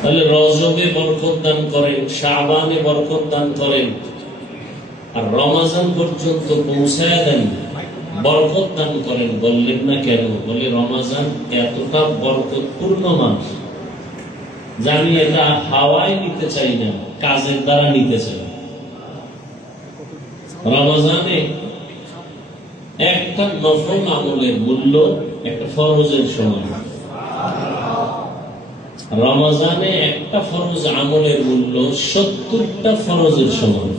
তাহলে রজবে বরকত দান করেন, শাবানে বরকত দান করেন, আর রমজান পর্যন্ত পৌঁছায় দেন, বরকত দান করেন। বললেন না কেন? বলে রমজান এতটা বরকতপূর্ণ মাস যে আমি এটা হাওয়ায় নিতে চাই না, কাজের দ্বারা নিতে চাই। রমজানে একটা নফল আমলের মূল্য একটা ফরজের সমান। রমজানে একটা ফরজ আমলের মূল্য 70টা ফরজের সমান।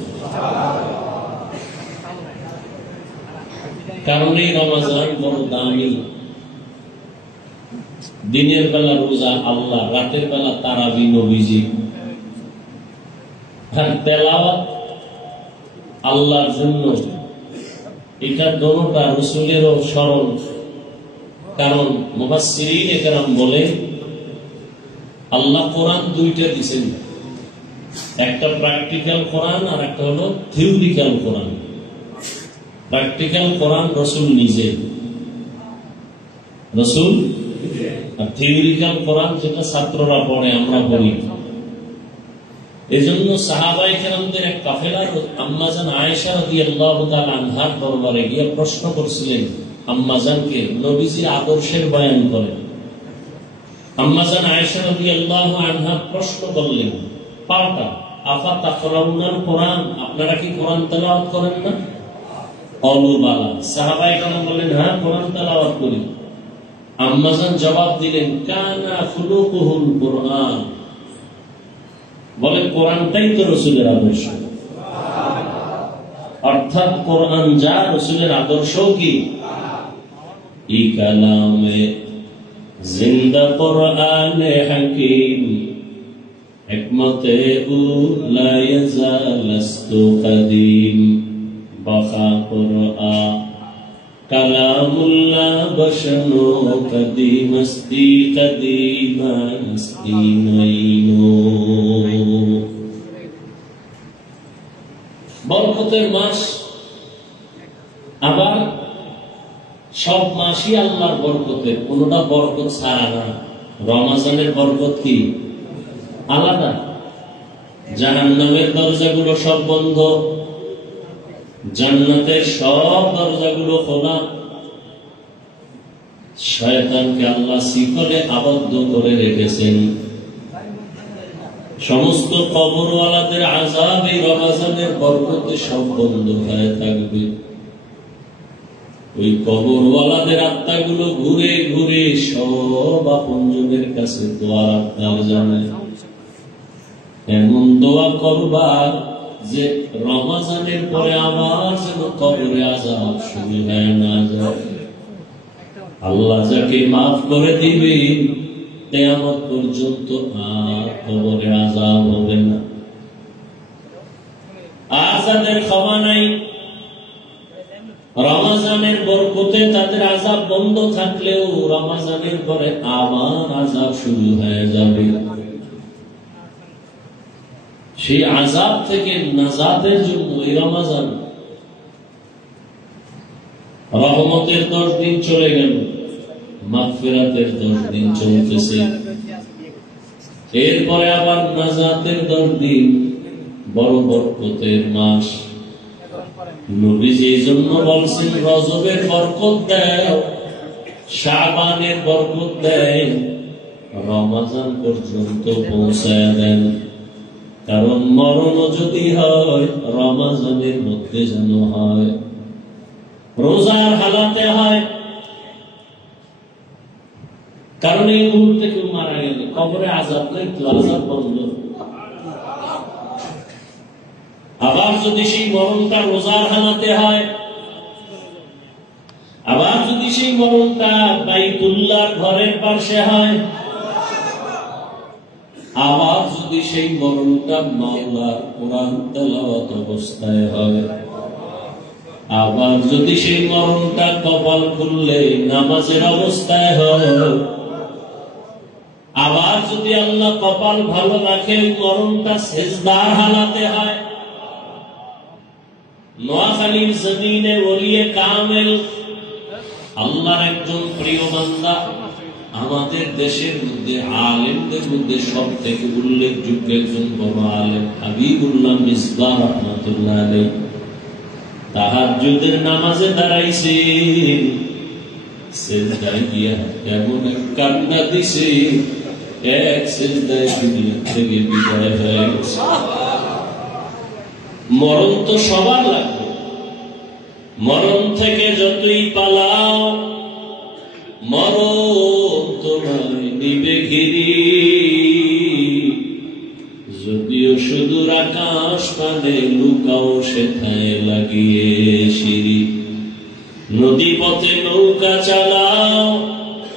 কারণ এই রমজান বড় দামি। দিনের বেলা রোজা আল্লাহ, রাতের বেলা তারাবি নবীজি, আর তেলাওয়াত আল্লাহর জন্য। এটা দোনোটা রাসূলেরও স্মরণ। কারণ মুফাসসিরিনে কেরাম বলে আল্লাহ কোরআন দুইটা দিয়েছেন, একটা প্র্যাকটিক্যাল কোরআন আর একটা হলো থিওরিক্যাল কোরআন। প্র্যাকটিক্যাল কোরআন রাসূল নিজে, রাসূল, আর থিওরিক্যাল কোরআন যেটা ছাত্ররা পড়ে, আমরা পড়ি। এজন্য সাহাবায়ে কেরামদের এক কাফেলা আম্মাজান আয়েশা রাদিয়াল্লাহু তাআলা আনহার দরবারে গিয়ে প্রশ্ন করছিলেন আম্মাজানকে, নবীজির আদর্শের বয়ান করেন। আম্মাজান আয়েশা রাদিয়াল্লাহু আনহা প্রশ্ন করলেন পাল্টা, আফা তাকরাউনাল কোরআন, আপনারা কি কোরআন তেলাওয়াত করেন না? অলুবালা। সাহাবায়ে কেরাম বললেন হ্যাঁ, কোরআন তেলাওয়াত করি। আম্মাজান জবাব দিলেন কানা খুলুকুহুল কোরআন, বলে কোরআনটাই তো রাসূলের আদর্শ। অর্থাৎ কোরআন যা, রাসূলের আদর্শ কি? ই কালামে জিন্দা কোরআনে হাকিম, হিকমতে উ লা ইয়াজালাস্তু কাদিম, বাখা কোরআন কালামুল্লাহ বশনু কদিমস্তি কদিমাস্তি নাইনো। বরকতের মাস, আবার সব মাসই আল্লাহর বরকতের, কোনটা বরকত ছাড়া না। রমজানের বরকত কি আলাদা। জাহান্নামের দরজাগুলো সব বন্ধ, জান্নাতের সব দরজাগুলো খোলা। শয়তানকে আল্লাহ শিকলে আবদ্ধ করে রেখেছেন। সমস্ত কবরওয়ালাদের আযাব এই রমজানের বরকতে সব বন্ধ হয়ে থাকবে। ওই কবরওয়ালাদের আত্মাগুলো ঘুরে ঘুরে সব আপনজনের কাছে দোয়া রাখতে জানে। এমন দোয়া করবা যে রমজানের পরে আবার যেন কবরে আযাব শুরু হয় না যায়। আল্লাহ যাকে মাফ করে দিবে কিয়ামত পর্যন্ত আর কবরে আযাব হবে না। আর যাদের ক্ষমা নাই, রমজানের বরকতে তাদের আযাব বন্ধ থাকলেও রমজানের পরে আবার আযাব শুরু হয়ে যাবে। সেই আযাব থেকে নাজাতের জন্য এই রমজান রহমতের 10 দিন চলে গেল, মাগফিরাতের 10 দিন চলতেছে, এরপরে আবার নাজাতের 10 দিন, বড় বরকতের মাস। নবীজি এই জন্য বলছেন রজবের বরকত দাও, শাবানের বরকত দেন, রমজান পর্যন্ত পৌঁছায় দেন। কারণ মরণ যদি হয় রমজানের মধ্যে যেন হয়, রোজার হালাতে হয়। কারণ এই মুহূর্তে কেউ মারা গেলে কবরে আযাব নাই, তো আযাব বন্ধ। আবার যদি সেই মরণটা রোজার হালাতে হয়, আবার যদি সেই মরণটা বাইতুল্লাহ ঘরের পাশে হয়, আবার যদি সেই মরণটা মাওলার কোরআন তেলাওয়াত অবস্থায় হয়, আবার যদি সেই মরণটা কপাল খুললে নামাজের অবস্থায় হয়, আবার যদি আল্লাহ কপাল ভালো রাখে মরণটা সেজদার হালাতে হয়। নোয়াখালীর জমিনে ওলিয়ে কামেল, আল্লাহর একজন প্রিয় বান্দা আমাদের দেশের মধ্যে আলেমদের মধ্যে সব থেকে উল্লেখযোগ্য একজন বড় আলেম হাবিবুল্লাহ মিসবাহ রাহমাতুল্লাহ আলাইহি তাহাজ্জুদের নামাজে দাঁড়াইছে, সিজদায় গিয়া এমন এক কান্না দিছে, এক সিজদায় দুনিয়া থেকে বিদায় হয়ে গেছে। মরণ তো সবার লাগবে, মরণ থেকে যতই পালাও মরণ তোমায় নিবে ঘিরি, যদিও সুদূর আকাশ পানে লুকাও সেথায় লাগিয়ে সিঁড়ি। নদী পথে নৌকা চালাও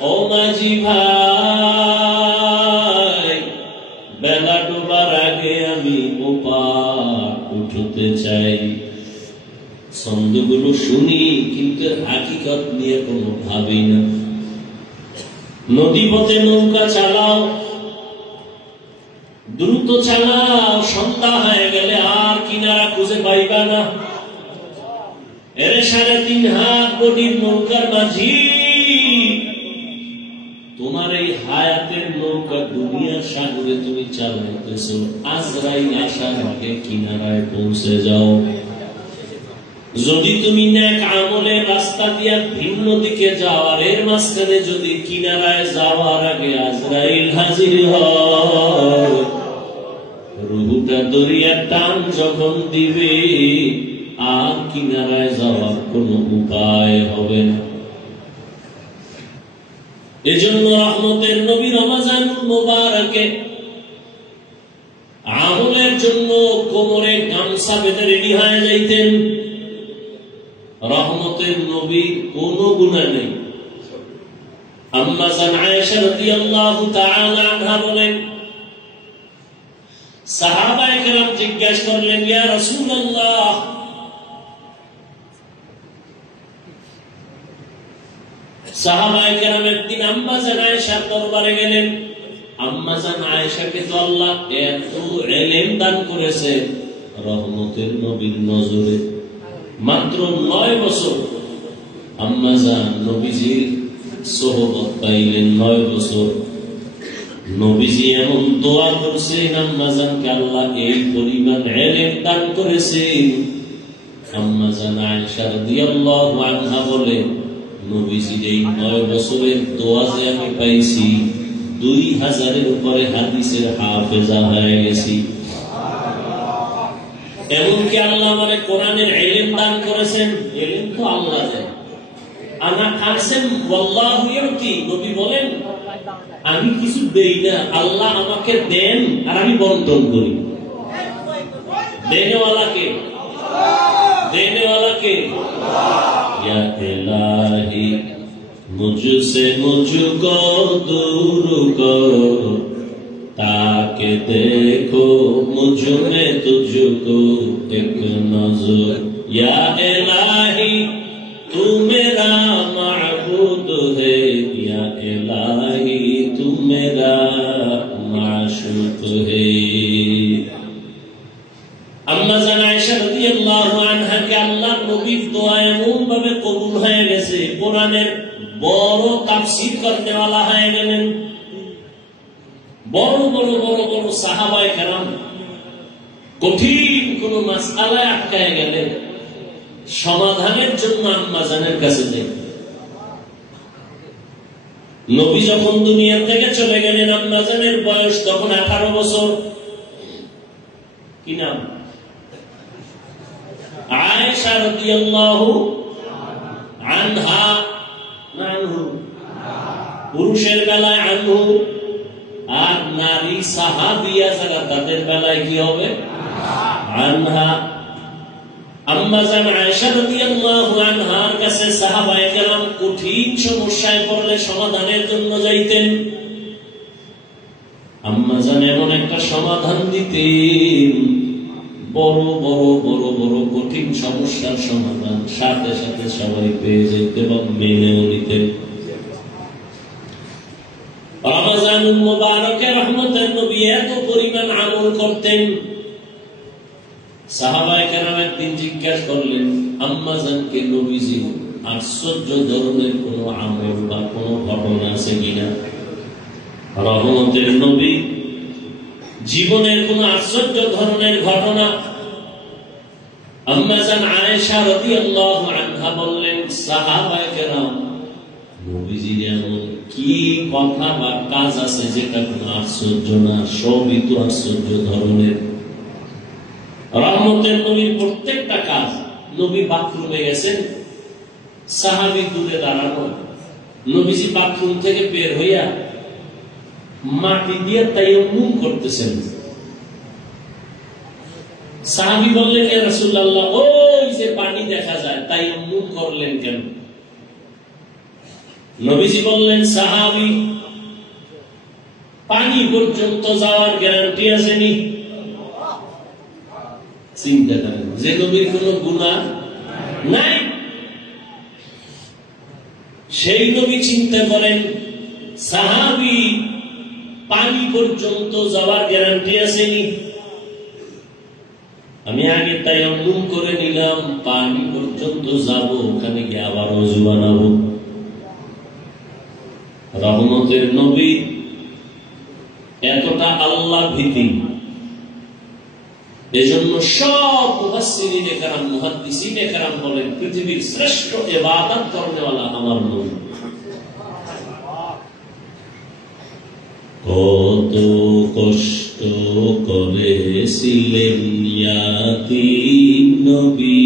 ও মাঝি ভাই, বেলা ডোবার আগে আমি ওপার উঠতে চাই। ছন্দগুলো শুনি কিন্তু হাকিকত নিয়ে কোনো ভাবি না। নদী পথে নৌকা চালাও, দ্রুত চালাও, সন্ধ্যা হয়ে গেলে আর কিনারা খুঁজে পাইবা না। এর 3.5 হাত বডির নৌকার মাঝি, তোমার এই হায়াতের নৌকা দুনিয়ার সাগরে তুমি চালাইতেছো, আজরাইল আসার আগে কিনারায় পৌঁছে যাও। যদি তুমি নেক আমলের রাস্তা দিয়ে ভিন্ন দিকে যাওয়ার এর মাঝখানে যদি কিনারায় যাওয়ার আগে আজরাইল হাজির হয়, রুহুটা দরিয়ার টান যখন দিবে আর কিনারায় যাওয়ার কোনো উপায় হবে না। এজন্য রহমতের নবী রমজানুল মুবারকে আমলের জন্য কোমরে গামছা বেঁধে রেডি হয়ে যাইতেন। রহমতের নবীর কোনো গুনাহ নেই। আম্মা জান আয়েশা রাদিয়াল্লাহু তাআলা আনহা বলেন, সাহাবায়ে কেরাম জিজ্ঞাসা করলেন, ইয়া রাসূলুল্লাহ, সাহাবায়ে কেরাম একদিন আম্মা জান আয়েশার দরবারে গেলেন। আম্মা জান আয়েশাকে তো আল্লাহ এত ইলম দান করেছে, রহমতের নবীর নজরে মাত্র 9 বছর আম্মা জান নবীজির সোহবত পাইলেন। 9 বছর নবীজি এমন দোয়া করছেন আম্মা জানকে আল্লাহ এই পরিমাণ ইলম দান করেছেন। আম্মা জান আয়েশা রাদিয়াল্লাহু আনহা বলেন, নবীজির এই 9 বছরের দোয়া যে আমি পাইছি, 2000-এর উপরে হাদিসের হাফেজা হয়ে গেছি। এমনকি আল্লাহ মানে কোরআনের ইলম দান করেছেন। ইলম তো আল্লাহ দেন। আনা কাসেম ওয়াল্লাহু ইউতি, নবী বলেন আমি কিছু দেই না, আল্লাহ আমাকে দেন আর আমি বন্টন করি। দেনেওয়ালাকে দেনেওয়ালাকে ইয়া ইলাহি মুঝসে মুঝকো दूर करो, ताके देखो मुझ में तुझको एक नजर। या इलाही तू मेरा माबूद है, या इलाही तू मेरा माशूक है। আম্মা জান আয়েশা রাদিয়াল্লাহু আনহা কে আল্লাহর নবীর দোয়া এমন ভাবে কবুল হয়ে গেছে, কোরআনের বড় তাফসীর করতে वाला হয়ে গেলেন। বড় বড় বড় বড় সাহাবায়ে কেরাম কঠিন কোন মাসআলায় আটকায় গেলেন, সমাধানের জন্য আম্মা জানের কাছে যান। নবী যখন দুনিয়া থেকে চলে গেলেন, আম্মা জানের বয়স তখন 18 বছর। কি নাম? আয়েশা রাদিয়াল্লাহু আনহা। আনহু পুরুষের বেলায় আনহু, আর নারী সাহাবিয়া যারা তাদের বেলায় কি হবে? আনহা। আম্মা জান আয়েশা রাদিয়াল্লাহু আনহার কাছে সাহাবায়ে কেরাম কঠিন সমস্যায় পড়লে সমাধানের জন্য যাইতেন। আম্মা জান এমন একটা সমাধান দিতেন, বড় বড় বড় বড় কঠিন সমস্যার সমাধান সাথে সাথে সবাই পেয়ে যেত এবং মেনেও নিতেন। রমজানুল মুবারকে রহমতের নবী এত পরিমাণ আমল করতেন, সাহাবায়ে কেরাম একদিন জিজ্ঞাসা করলেন আম্মা জানকে, নবীজি আশ্চর্য ধরনের কোন আমল বা কোন ঘটনা আছে কিনা? রহমতের নবী জীবনের কোন আশ্চর্য ধরনের ঘটনা? আম্মা জান আয়েশা রাদিয়াল্লাহু আনহা বললেন, সাহাবায়ে কেরাম, নবীজির এমন কি কথা বা কাজ আছে যেটা কোনো আশ্চর্য না, সবই তো আশ্চর্য ধরনের। রহমতের নবীর প্রত্যেকটা কাজ, নবী বাথরুমে গেছেন, সাহাবী দূরে দাঁড়ানো, নবীজি বাথরুম থেকে বের হইয়া মাটি দিয়ে তায়াম্মুম করতেছেন। সাহাবী বললেন, ইয়া রাসূলুল্লাহ, ওই যে পানি দেখা যায়, তায়াম্মুম করলেন কেন? নবীজি বললেন, সাহাবী, পানি পর্যন্ত যাওয়ার গ্যারান্টি আসেনি। চিন্তা করেন, যে নবীর কোন গুনাহ নাই, সেই নবী চিন্তা করেন, সাহাবী, পানি পর্যন্ত যাওয়ার গ্যারান্টি আসেনি। আমি আগে তায়াম্মুম করে নিলাম, পানি পর্যন্ত যাব, ওখানে গিয়ে আবার ওযু বানাবো। রহমতের নবী এতটা আল্লাহ ভীতি, এজন্য সব মুফাসসিরিনে কেরাম, মুহাদ্দিসিনে কেরাম বলেন, পৃথিবীর শ্রেষ্ঠ ইবাদত করনেওয়ালা আমার নবী। কত কষ্ট করেছিলেন ইয়াতীম নবী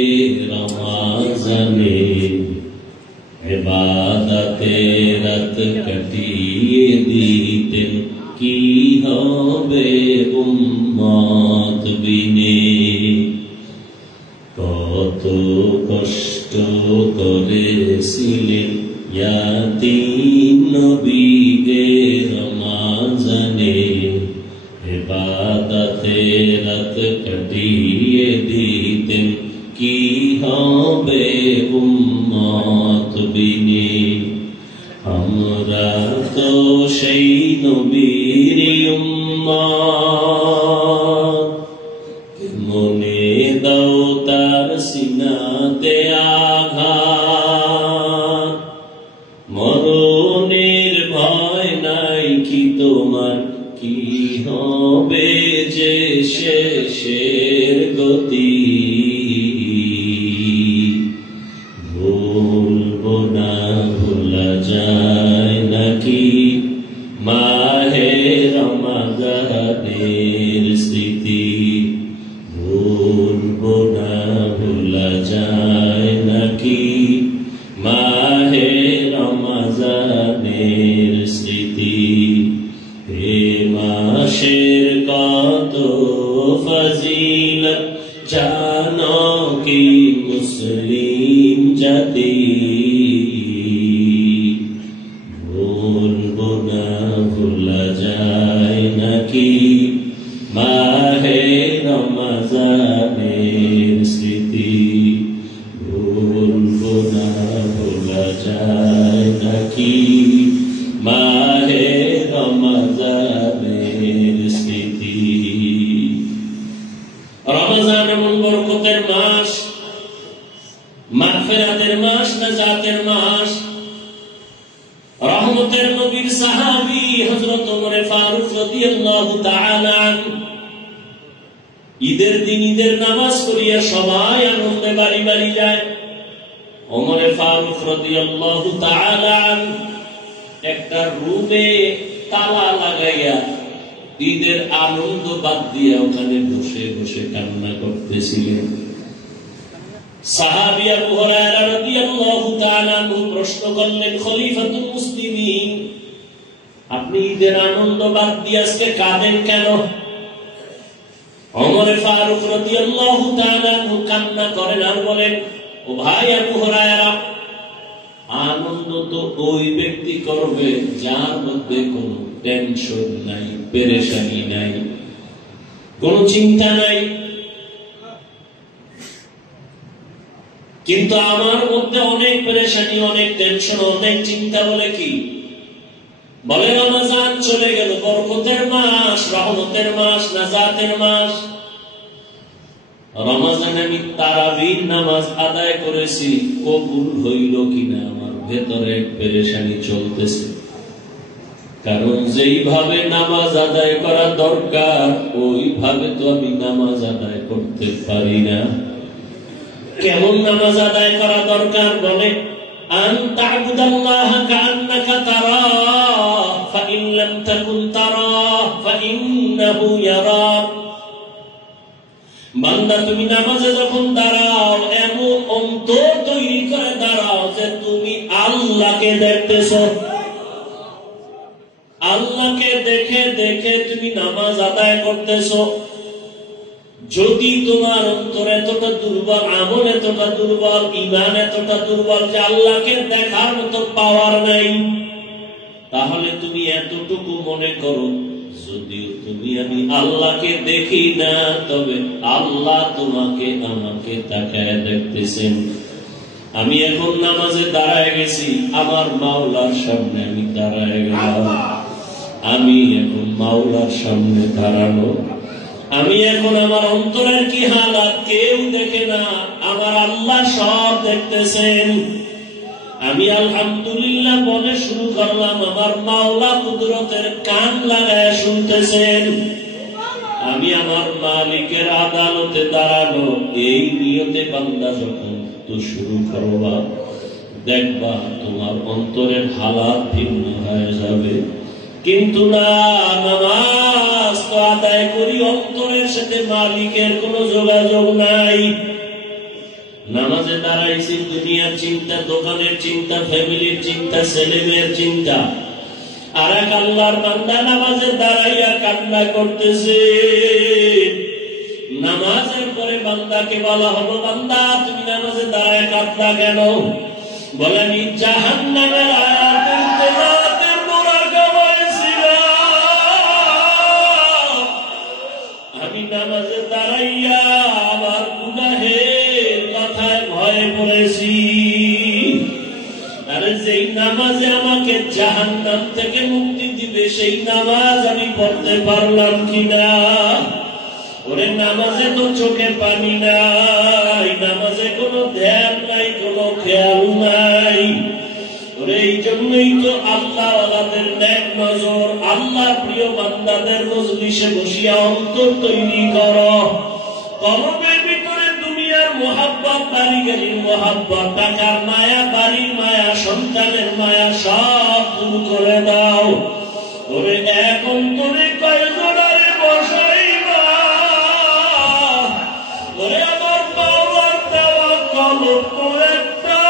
এ রমজানে, ইবাদতে রাত কাটিয়ে দিতেন, কি হবে উম্মত বিনে। কত কষ্ট করেছিলেন ইয়াতীম নবী এ রমজানে, ইবাদতে রাত কাটিয়ে দিতেন, কি হবে উম্মত বিনে। আমরা তো সেই নবীর উম্মত, মনে দাও তার সিনাতে আঘাত, মরণের ভয় নাই কি তোমার, কি হবে যে শেষের গতি। ভুলবো না, ভোলা যায় নাকি মাহে রমাদানের স্মৃতি। ভুলবো না, ভোলা যায় নাকি মাহে রমাদানের স্মৃতি। এ মাসের কত ফজিলত জানো কি মুসলিম জাতি। ভুলবো না, ভোলা যায় নাকি মাহে রমজানের স্মৃতি। ভুলবো না, ভোলা যায় নাকি মাহে রমজানের স্মৃতি। রমজান এমন বরকতের মাস, মাগফিরাতের মাস, নাজাতের মাস। রহমতের নবীর সাহাবী হযরত ওমর ফারুক রাদিয়াল্লাহু তাআলা আনহু ঈদের দিন ঈদের নামাজ পড়িয়া সবাই আনন্দে বাড়ি বাড়ি যায়। ওমর ফারুক রাদিয়াল্লাহু তাআলা আনহু একটা রুমে তালা লাগাইয়া ঈদের আনন্দ বাদ দিয়ে ওখানে বসে বসে কান্না করতেছিলেন। সাহাবী আবু হুরায়রা রাদিয়াল্লাহু তাআলা আনহু প্রশ্ন করলেন, খলিফাতুল মুসলিমিন, আপনি ঈদের আনন্দ বাদ দিয়ে আজকে কাঁদেন কেন? ওমর ফারুক রাদিয়াল্লাহু তাআলা আনহু কান্না করেন আর বলেন, ও ভাই আবু হুরায়রা, আনন্দ তো ওই ব্যক্তি করবে যার মধ্যে কোনো টেনশন নাই, পেরেশানি নাই, কোনো চিন্তা নাই। কিন্তু আমার মধ্যে অনেক পেরেশানি, অনেক টেনশন, অনেক চিন্তা। বলে কি? বলে রমজান চলে গেল, বরকতের মাস, রহমতের মাস, নাজাতের মাস। রমজানে আমি তারাবির নামাজ আদায় করেছি, কবুল হইল কিনা আমার ভেতরে পেরেশানি চলতেছে। কারণ যেইভাবে নামাজ আদায় করা দরকার ওইভাবে তো আমি নামাজ আদায় করতে পারি না। কেমন নামাজ আদায় করা দরকার বলে, আন তা'বুদাল্লাহ কা'আন্নাকা তারাহ ফাইন লাম তাকুন তারাহ ফাইন্নাহু ইয়ারাক। বান্দা তুমি নামাজে যখন দাঁড়াও এমন অন্তর তৈরি করে দাঁড়াও যে তুমি আল্লাহকে দেখতেছো। আল্লাহকে দেখে দেখে তুমি নামাজ আদায় করতেছো। যদি তোমার অন্তর এতটা দুর্বল, আমল এতটা দুর্বল, ঈমান এতটা দুর্বল যে আল্লাহকে দেখার মতো পাওয়ার নাই, তাহলে তুমি এতটুকু মনে করো যদিও তুমি আমি আল্লাহকে দেখি না, তবে আল্লাহ তোমাকে আমাকে তাকায় দেখতেছেন। আমি এখন নামাজে দাঁড়ায় গেছি, আমার মাওলার সামনে আমি দাঁড়ায় গেলাম। আমি এখন মাওলার সামনে দাঁড়ানো, আমি এখন আমার অন্তরের কি হালাত কেউ দেখে না, আমার আল্লাহ সব দেখতেছেন। আমি আলহামদুলিল্লাহ বলে শুরু করলাম, আমার মাওলা কুদরতের কান লাগায় শুনতেছেন। আমি আমার মালিকের আদালতে দাঁড়ানো, এই নিয়তে বান্দা যখন তো শুরু করবা, দেখবা তোমার অন্তরের হালাত ভিন্ন হয়ে যাবে। কিন্তু না, নামাজ তো আদায় করি, অন্তরের সাথে মালিকের কোনো যোগাযোগ নাই। নামাজে দাঁড়াইছি দুনিয়ার চিন্তা, দোকানের চিন্তা, ফ্যামিলির চিন্তা, ছেলে মেয়ের চিন্তা। আর এক আল্লাহর বান্দা নামাজে দাঁড়াইয়া কান্না করতেছে। নামাজের পরে বান্দাকে বলা হলো, বান্দা তুমি নামাজে দাঁড়ায় কাঁদলা কেন? বলে আমি জাহান্নামের আয়াতের তেলাওয়াতের মুরাকাবায় ছিলাম। আমি নামাজে দাঁড়াইয়া আমার গুনাহের কথায় ভয়ে পড়েছি। আরে যেই নামাজে আমাকে জাহান্নাম থেকে মুক্তি দিবে সেই নামাজ আমি পড়তে পারলাম কিনা? ওরে নামাজে তো চোখে পানি নাই, নামাজে কোনো ধ্যান নাই, কোনো খেয়াল নাই। ওরে এই জন্যই তো আল্লাহ ওয়ালাদের নেক নজর, আল্লাহ প্রিয় বান্দাদের মজলিসে বসিয়া অন্তর তৈরি করো। কলবের ভিতরে দুনিয়ার মোহাব্বত, বাড়ি গাড়ির মোহাব্বত, টাকার মায়া, বাড়ির মায়া, সন্তানের মায়া সব দূর করে দাও। ওরে এক অন্তরে কয়জনারে বসাইবা? ওরে আমার পাওয়ার দেওয়া কলব তো একটা,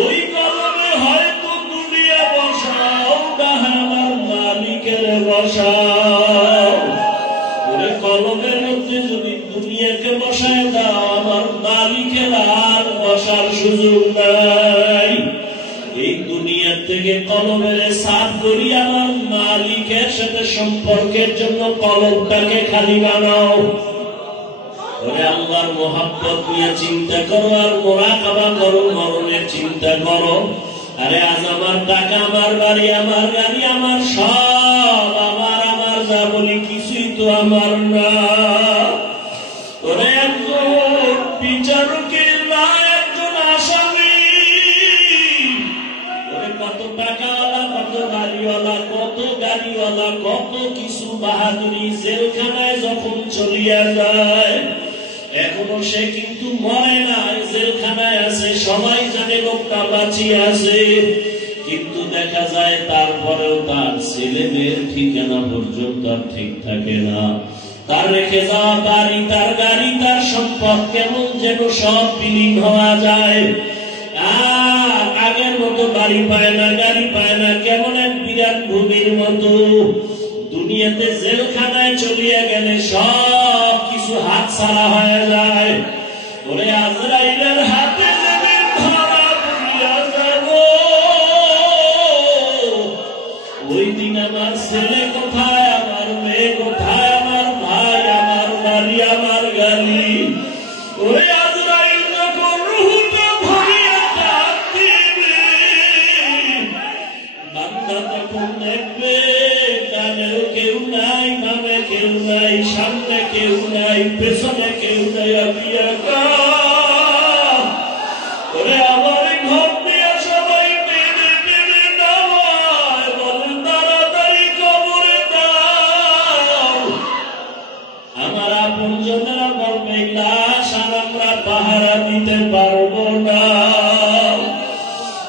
ওই কলবে হয়তো দুনিয়া বসাও না আমার মালিকের বসাও। ওরে কলবের মধ্যে যদি দুনিয়াকে বসায় দাও, আমার মালিকের আর বসার সুযোগ নাই। এই দুনিয়া থেকে কলবের সাফ করি, আমার মালিকের সাথে সম্পর্কের জন্য কলবটাকে খালি বানাও। ওরে আল্লাহর মোহাব্বত নিয়ে চিন্তা করো, আর মুরাকাবা করো, মরণের চিন্তা করো। আরে আজ আমার টাকা, আমার বাড়ি, আমার গাড়ি, আমার সব আমার, আমার যা বলি কিছুই তো আমার না। ওরে একজন বিচারকের না, একজন আসামি। ওরে কত টাকাওয়ালা, কত বাড়িওয়ালা, কত গাড়িওয়ালা, কত কিছু বাহাদুরি জেলখানায় যখন চলিয়া যায়, এখনো সে কিন্তু মরে নাই, জেলখানায় আছে, সবাই জানে লোকটা বাঁচিয়ে আছে। কিন্তু দেখা যায় তারপরেও তার ছেলে মেয়ের ঠিকানা পর্যন্ত আর ঠিক থাকে না। তার রেখে যাওয়া বাড়ি, তার গাড়ি, তার সম্পদ কেমন যেন সব বিলীন হওয়া যায়। আর আগের মতো বাড়ি পায় না, গাড়ি পায় না, কেমন এক বিরাট ভূমির মতো। দুনিয়াতে জেলখানায় চলিয়া গেলে সব কিছু হাত ছাড়া হয়ে যায়। ওরে আজরাইলের হাতে যেদিন ধরা পড়িয়া যাব, ওই দিন আমার ছেলে কোথায়, আমার মেয়ে কোথায়, আমার ভাই, আমার বাড়ি, আমার গাড়ি। ওরে আজরাইল যখন রুহটা ভরিয়া ডাক দিবে, বান্দা তখন দেখবে ডানেও কেউ নাই, বামে কেউ নাই, সামনে কেউ নাই, পেছনে কেউ দেয়া দিয়া ওরে আমার ঘর দিয়ে সবাই টেনে টেনে নামায় বলে তাড়াতাড়ি কবরে দাও। আমার আপনজনেরা বলবে লাশ আর আমরা পাহারা দিতে পারবো না।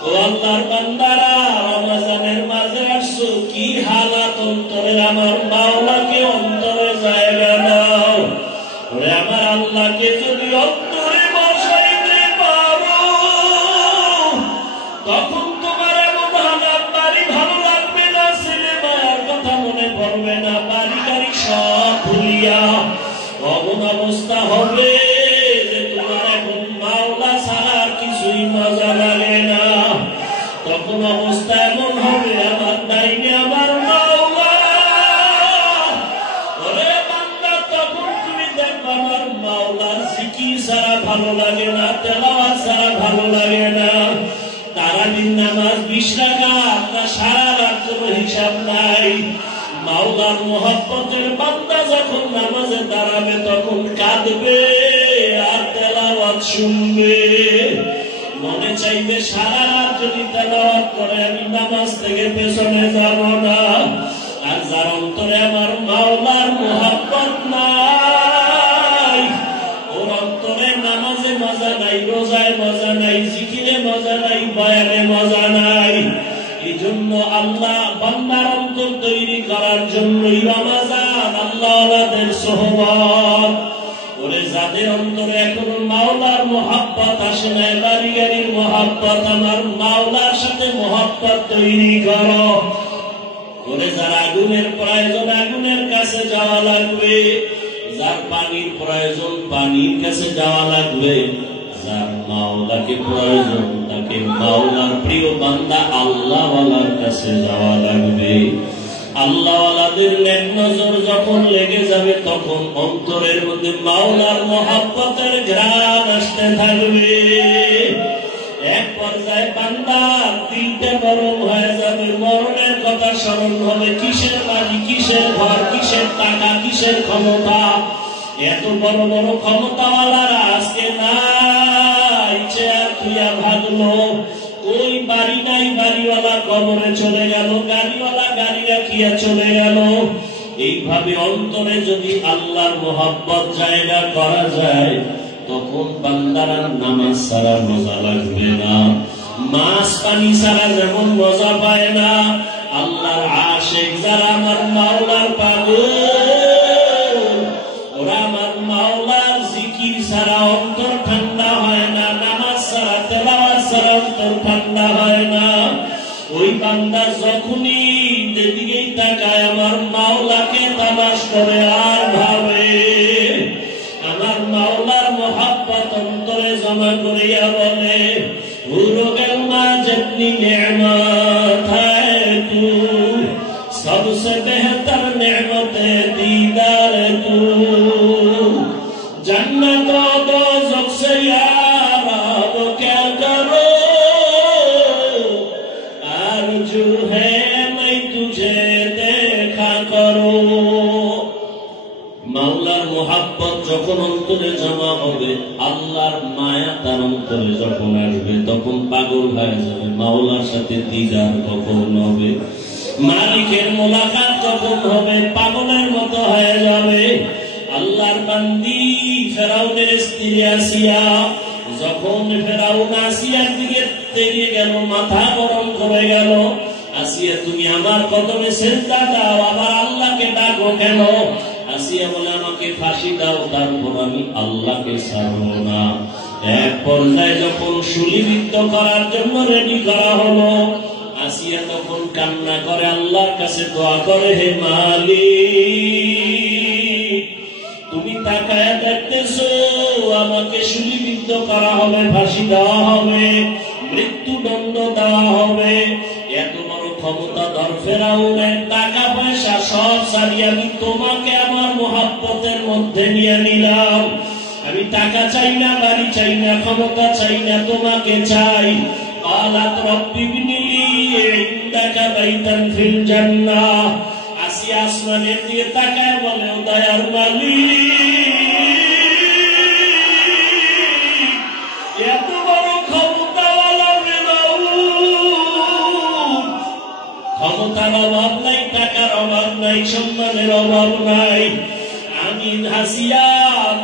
ও আল্লাহর বান্দারা, রমজানের মাঝে আসছো, কি হালাত অন্তরে, আমার মাওলাকে অন্তরে জায়গা দাও। ওরে আমার আল্লাহকে যদি অন্তরে বসাইতে পারো, তখন তোমার এমন হালাত, বাড়ি ভালো লাগবে না, ছেলে মায়ের কথা মনে পড়বে না, বাড়ি গাড়ি সব ভুলিয়া অমন অবস্থা হবে যে তোমার এখন মাওলা ছাড়া কিছুই মজা লাগে না। তখন অবস্থা এমন হবে, আমার ডাইনে আমার মাওলা। ওরে বান্দা, তখন তুমি দেখবে আমার মাওলার জিকির ছাড়া ভালো লাগে না, তেলাওয়াত ছাড়া ভালো লাগে না। তারাবির নামাজ 20 রাকাত না সারা রাত কোনো হিসাব নাই। মাওলার মোহাব্বতের বান্দা যখন নামাজে দাঁড়াবে তখন কাঁদবে আর তেলাওয়াত শুনবে। মনে চাইবে সারা রাত যদি তেলাওয়াত করে আমি নামাজ থেকে পেছনে যাব না। আর যার অন্তরে আমার মাওলার মোহাব্বত নাই, ওর অন্তরে নামাজে মজা নাই, রোজায় মজা নাই, জিকিরে মজা নাই, বয়ানে মজা নাই। এই জন্য আল্লাহ বান্দার অন্তর তৈরি করার জন্যই রমজান, আল্লাহওয়ালাদের সোহবত। ওরে যাদের অন্তরে এখনো মাওলার মোহাব্বত আসে না, বাড়ি গাড়ির মোহাব্বত, আমার মাওলার সাথে মোহাব্বত তৈরি করো। ওরে যার আগুনের প্রয়োজন আগুনের কাছে যাওয়া লাগবে, যার পানির প্রয়োজন পানির কাছে যাওয়া লাগবে, যার মাওলাকে প্রয়োজন তাকে মাওলার প্রিয় বান্দা আল্লাহওয়ালার কাছে যাওয়া লাগবে। আল্লাহওয়ালাদের নেক নজর যখন লেগে যাবে তখন অন্তরের মধ্যে মাওলার মোহাব্বতের ঘ্রাণ আসতে থাকবে। এক পর্যায়ে বান্দার দিলটা গরম হয়ে যাবে, মরণের কথা স্মরণ হবে। কিসের বাড়ি, কিসের ঘর, কিসের টাকা, কিসের ক্ষমতা। এত বড় বড় ক্ষমতাওয়ালারা আজকে নাই, চেয়ার খুইয়া ভাগলো। ওই বাড়ি নাই, বাড়িওয়ালা কবরে চলে গেল, গাড়িওয়ালা গাড়ি রাখিয়া চলে গেল। এইভাবে অন্তরে যদি আল্লাহর মোহাব্বত জায়গা করা যায় তখন বান্দারা নামাজ ছাড়া মজা লাগবে না, মাছ পানি ছাড়া যেমন মজা পায় না। আল্লাহর আশিক যারা আমার মাওলার পাগল, ওরা আমার মাওলার জিকির ছাড়া অন্তর ঠান্ডা হয় না, নামাজ ছাড়া তেলাওয়াত ছাড়া অন্তর ঠান্ডা হয় না। ওই বান্দা যখনই যেদিকেই তাকায় আমার মাওলাকে তামাশ করে আর ভাবে, আমার মাওলার মোহাব্বত অন্তরে জমা করিয়া বলে, ভুলো গেল না जितनी नेमत है तू, सबसे बेहतर नेमत दीदार तू, जन्नत और दोज़ख से यार अब क्या करो, आरज़ू है मैं तुझे देखा करो। মাওলার মোহাব্বত যখন অন্তরে জমা হবে, আল্লাহর মায়া তার অন্তরে যখন আসবে তখন পাগল হয়ে যাবে। মাওলার সাথে দিদার কখন হবে, মালিকের মোলাকাত যখন হবে পাগলের মতো হয়ে যাবে। আল্লাহর বান্দি ফেরাউনের স্ত্রী আসিয়া, যখন ফেরাউন আসিয়ার দিকে তেড়িয়ে গেল, মাথা গরম করে গেল, আসিয়া তুমি আমার কদমে সেজদা দাও, আবার আল্লাহকে ডাকো কেন? আসিয়া বলে আমাকে ফাঁসি দাও, তারপর আমি আল্লাহকে ছাড়ব না। এক পর্যায়ে যখন শুলিবিদ্ধ করার জন্য রেডি করা হলো, আসিয়া তখন কান্না করে আল্লাহর কাছে দোয়া করে, হে মালিক, তুমি তাকায় দেখতেছো আমাকে শুলিবিদ্ধ করা হবে, ফাঁসি দেওয়া হবে, মৃত্যুদণ্ড দেওয়া হবে। এত বড় ক্ষমতাধর ফেরাউনের টাকা পয়সা সব ছাড়িয়ে আমি তোমাকে আমার মোহাব্বতের মধ্যে নিয়ে নিলাম। আমি টাকা চাই না, বাড়ি চাই না, ক্ষমতা চাই না, তোমাকে চাই। قالت رب ابن لي عندك بيتا في الجنة। আসিয়া আসমানের দিকে তাকায় বলে, ও দয়ার মালিক, নাই, সম্মানের অভাব নাই। আমি হাসিয়া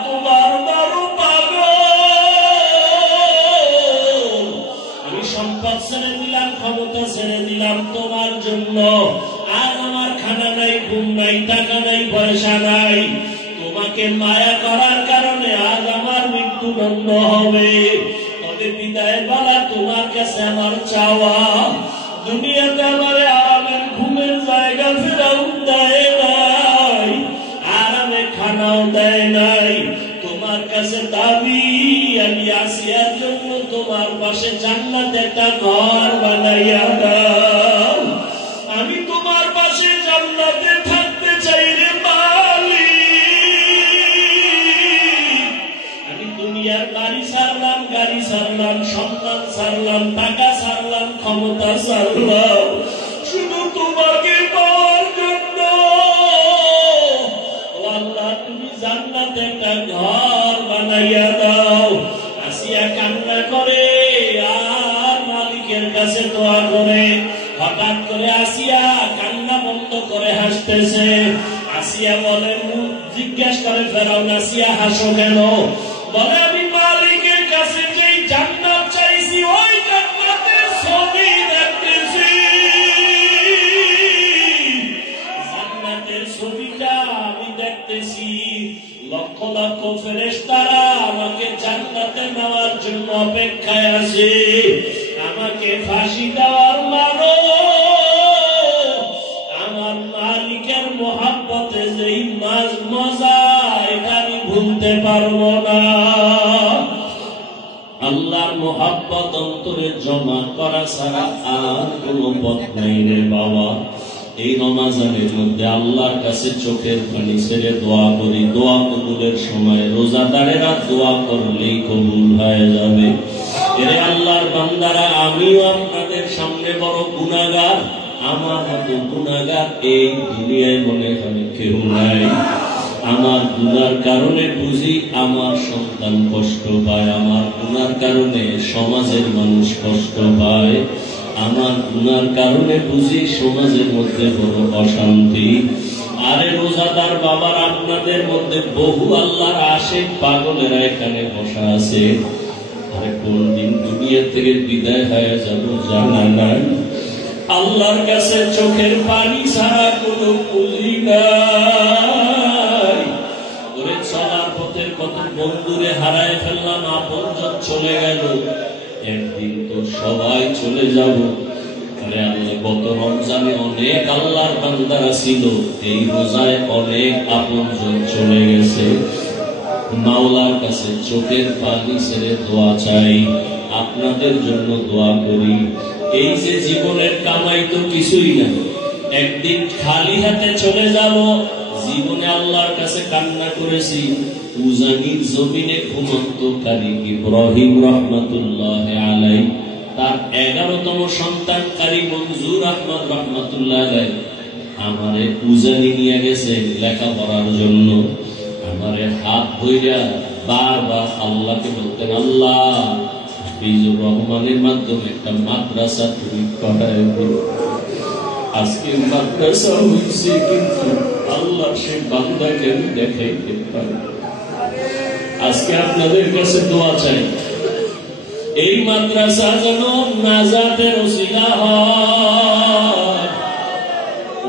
তোমার বড় পাগল। আমি সম্পদ ছেড়ে দিলাম, ক্ষমতা ছেড়ে দিলাম তোমার জন্য। আর আমার খানা নাই, ঘুম নাই, টাকা নাই, পয়সা নাই। তোমাকে মায়া করার কারণে আজ আমার মৃত্যুদণ্ড হবে। তবে বিদায় বেলা তোমার কাছে আমার চাওয়া, দুনিয়াতে আমার আরামের ঘুমের জায়গা ফেরাও দেয় নাই, আরামে খানাও দেয় নাই। তোমার কাছে দাবি, আমি আসিয়ার জন্য তোমার পাশে জান্নাতে একটা ঘর বানাইয়া দাও। আমি তোমার পাশে জান্নাতে থাকতে চাই রে মালিক। আমি দুনিয়ার বাড়ি ছাড়লাম, গাড়ি ছাড়লাম, সন্তান ছাড়লাম, টাকা ছাড়লাম, ক্ষমতা ছাড়লাম, শুধু তোমাকে পাওয়ার জন্য। ও আল্লাহ, তুমি জান্নাতে একটা ঘর বানাইয়া দাও। আসিয়া কান্না করে আর মালিকের কাছে দোয়া করে। হঠাৎ করে আসিয়া কান্না বন্ধ করে হাসতেছে। আসিয়া বলে, জিজ্ঞেস করে ফেরাউন, আসিয়া হাসো কেন? বলে, আমি মালিকের কাছে যেই জান্নাত চাইছি ওই জান্নাতের ছবি দেখতেছি। জান্নাতের ছবিটা আমি দেখতেছি। লক্ষ লক্ষ ফেরেশতারা আমাকে জান্নাতে নেওয়ার জন্য অপেক্ষায় আছে। আমাকে ফাঁসি দেওয়ার মানো। আমার মালিকের মোহাব্বতে যেই মজা, এটা আমি ভুলতে পারবো না। আল্লাহর মোহাব্বত অন্তরে জমা করা ছাড়া আর কোনো পথ নাই রে বাবা। এই রমজানের মধ্যে আল্লাহর কাছে চোখের পানি ছেড়ে দোয়া করি। দোয়া কবুলের সময় রোজাদারেরা দোয়া করলেই কবুল হয়ে যাবে। এরে আল্লাহর বান্দারা, আমিও আপনাদের সামনে বড় গুনাহগার। আমার মতো গুনাহগার এই দুনিয়ায় মনে হয় কেউ নাই। আমার গুনার কারণে বুঝি আমার সন্তান কষ্ট পায়, আমার গুনার কারণে সমাজের মানুষ কষ্ট পায়, আমার গুনার কারণে বুঝি সমাজের মধ্যে বড় অশান্তি। আরে রোজাদার বাবার, আপনাদের মধ্যে বহু আল্লাহর আশিক পাগলেরা এখানে বসা আছে। আরে কোন দিন দুনিয়া থেকে বিদায় হয়ে যাব জানা নাই। আল্লাহর কাছে চোখের পানি ছাড়া কোনো পুঁজি নাই। ওরে চলার পথের কত বন্ধুরে হারায় ফেললাম, আপনজন চলে গেল। একদিন তো সবাই চলে যাব। আরে আল্লাহ, গত রমজানে অনেক আল্লাহর বান্দারা ছিল, এই রোজায় অনেক আপনজন চলে গেছে। মাওলার কাছে চোখের পানি ছেড়ে দোয়া চাই, আপনাদের জন্য দোয়া করি। এই যে জীবনের কামাই তো কিছুই না, একদিন খালি হাতে চলে যাব। জীবনে আল্লাহর কাছে কান্না করেছি। উজানির জমিনে ঘুমন্তকারী ইব্রাহিম রহমাতুল্লাহ আলাইহি, তার 11তম সন্তান কারি মনজুর আহমদ রহমাতুল্লাহ আলাইহি আমারে উজানি নিয়ে গেছে লেখাপড়ার জন্য। আমারে হাত ধইরা বারবার আল্লাহকে বলতেন, আল্লাহ হাফিজুর রহমানের মাধ্যমে একটা মাদ্রাসা তুমি করায় দিও। আজকে মাদ্রাসা হয়েছে, কিন্তু আল্লাহ সে বান্দাকে আমি দেখাইতে পারি। আজকে আপনাদের কাছে দোয়া চাই, এই মাদ্রাসা যেন নাজাতের ওসিলা হয়।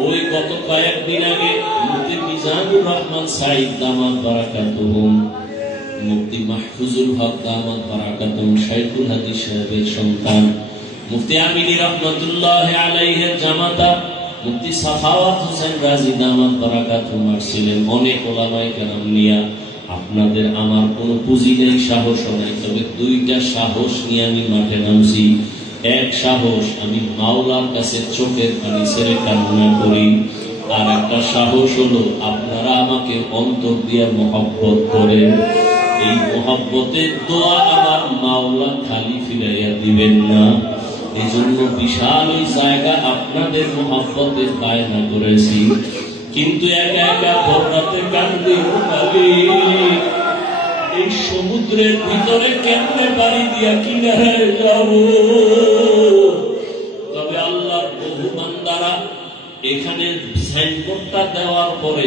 ওই গত কয়েকদিন আগে মুফতি মিজানুর রহমান সাইদ দামাত বারাকাতুহুম, মুফতি মাহফুজুল হক দামাত বারাকাতুহুম শাইখুল হাদিস সাহেবের সন্তান মুফতি আমিনী রহমাতুল্লাহ আলাইহির জামাতা মুফতি সাখাওয়াত হোসেন রাজি দামাত বারাকাতুহুম আসছিলেন। অনেক ওলামায়ে কেরাম নিয়া। আপনাদের আমার কোনো পুঁজি নেই, সাহস নাই, তবে দুইটা সাহস নিয়ে আমি মাঠে নামছি। এক সাহস, আমি মাওলার কাছে চোখের পানি ছেড়ে কান্না করি। আর একটা সাহস হলো, আপনারা আমাকে অন্তর দিয়ে মহব্বত করেন। এই মহব্বতের দোয়া আমার মাওলা খালি ফিরাইয়া দিবেন না। এই জন্য বিশাল ওই জায়গা আপনাদের মহব্বতের বায়না করেছি, কিন্তু একা একা ভোররাতে কান্দি। এই সমুদ্রের ভিতরে কেমনে পাড়ি দিয়া কিনারে যাব? তবে আল্লাহর বহু বান্দারা এখানে সাইনবোর্ডটা দেওয়ার পরে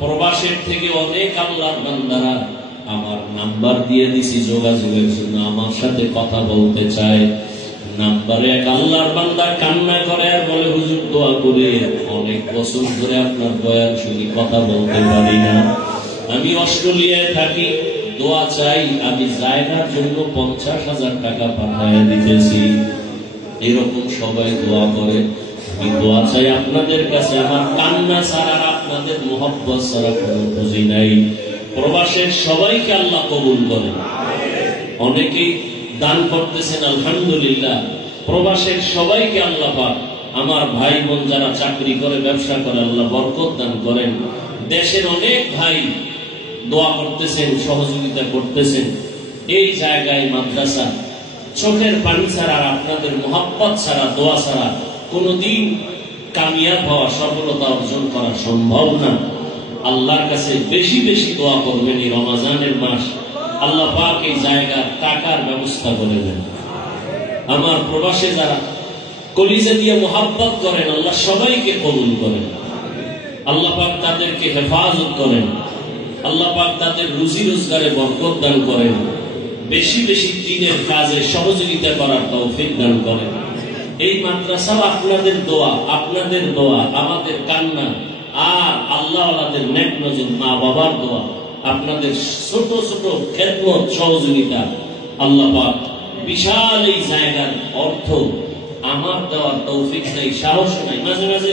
প্রবাসের থেকে অনেক আল্লাহর বান্দারা আমার নাম্বার দিয়ে দিছি যোগাযোগের জন্য, আমার সাথে কথা বলতে চায়। নাম্বারে এক আল্লাহর বান্দা কান্না করে আর বলে, হুজুর দোয়া করে, অনেক বছর ধরে আপনার বয়ান শুনি, কথা বলতে পারি না। আমি অস্ট্রেলিয়ায় থাকি, দোয়া চাই। আমি জায়গার জন্য 50,000 টাকা পাঠায় দিতেছি। এরকম সবাই দোয়া করে। আমি দোয়া চাই আপনাদের কাছে, আমার কান্না ছাড়া, আপনাদের মোহব্বত ছাড়া কোনো খুঁজি নাই। প্রবাসের সবাইকে আল্লাহ কবুল করেন। অনেকেই দান করতেছেন, আলহামদুলিল্লাহ। প্রবাসের সবাইকে আল্লাহ পাক, আমার ভাই বোন যারা চাকরি করে, ব্যবসা করে, আল্লাহ বরকত দান করেন। দেশের অনেক ভাই দোয়া করতেছেন, সহযোগিতা করতেছেন। এই জায়গায় মাদ্রাসা চোখের পানি ছাড়া, আপনাদের মোহাব্বত ছাড়া, দোয়া ছাড়া কোনদিন কামিয়াব হওয়া, সফলতা অর্জন করা সম্ভব না। আল্লাহর কাছে বেশি বেশি দোয়া করবেন। এই রমজানের মাস আল্লাহ পাক এই জায়গার টাকার ব্যবস্থা করে দেন। আমার প্রবাসে যারা কলিজা দিয়ে মোহাব্বত করেন, আল্লাহ সবাইকে কবুল করেন। আল্লাহ পাক তাদেরকে হেফাজত করেন। আল্লাহ পাক তাদের রুজি রোজগারে বরকত দান করেন। বেশি বেশি দ্বীনের কাজে সহযোগিতা করার তৌফিক দান করেন। এই মাদ্রাসাও আপনাদের দোয়া, আপনাদের দোয়া, আমাদের কান্না, আর আল্লাহওয়ালাদের নেক নজর, মা বাবার দোয়া, আপনাদের ছোট ছোট খেদমত, সহযোগিতা, আল্লাহ পাক বিশাল এই জায়গার অর্থ আমার দেওয়ার তৌফিক নাই, সাহস নাই। মাঝে মাঝে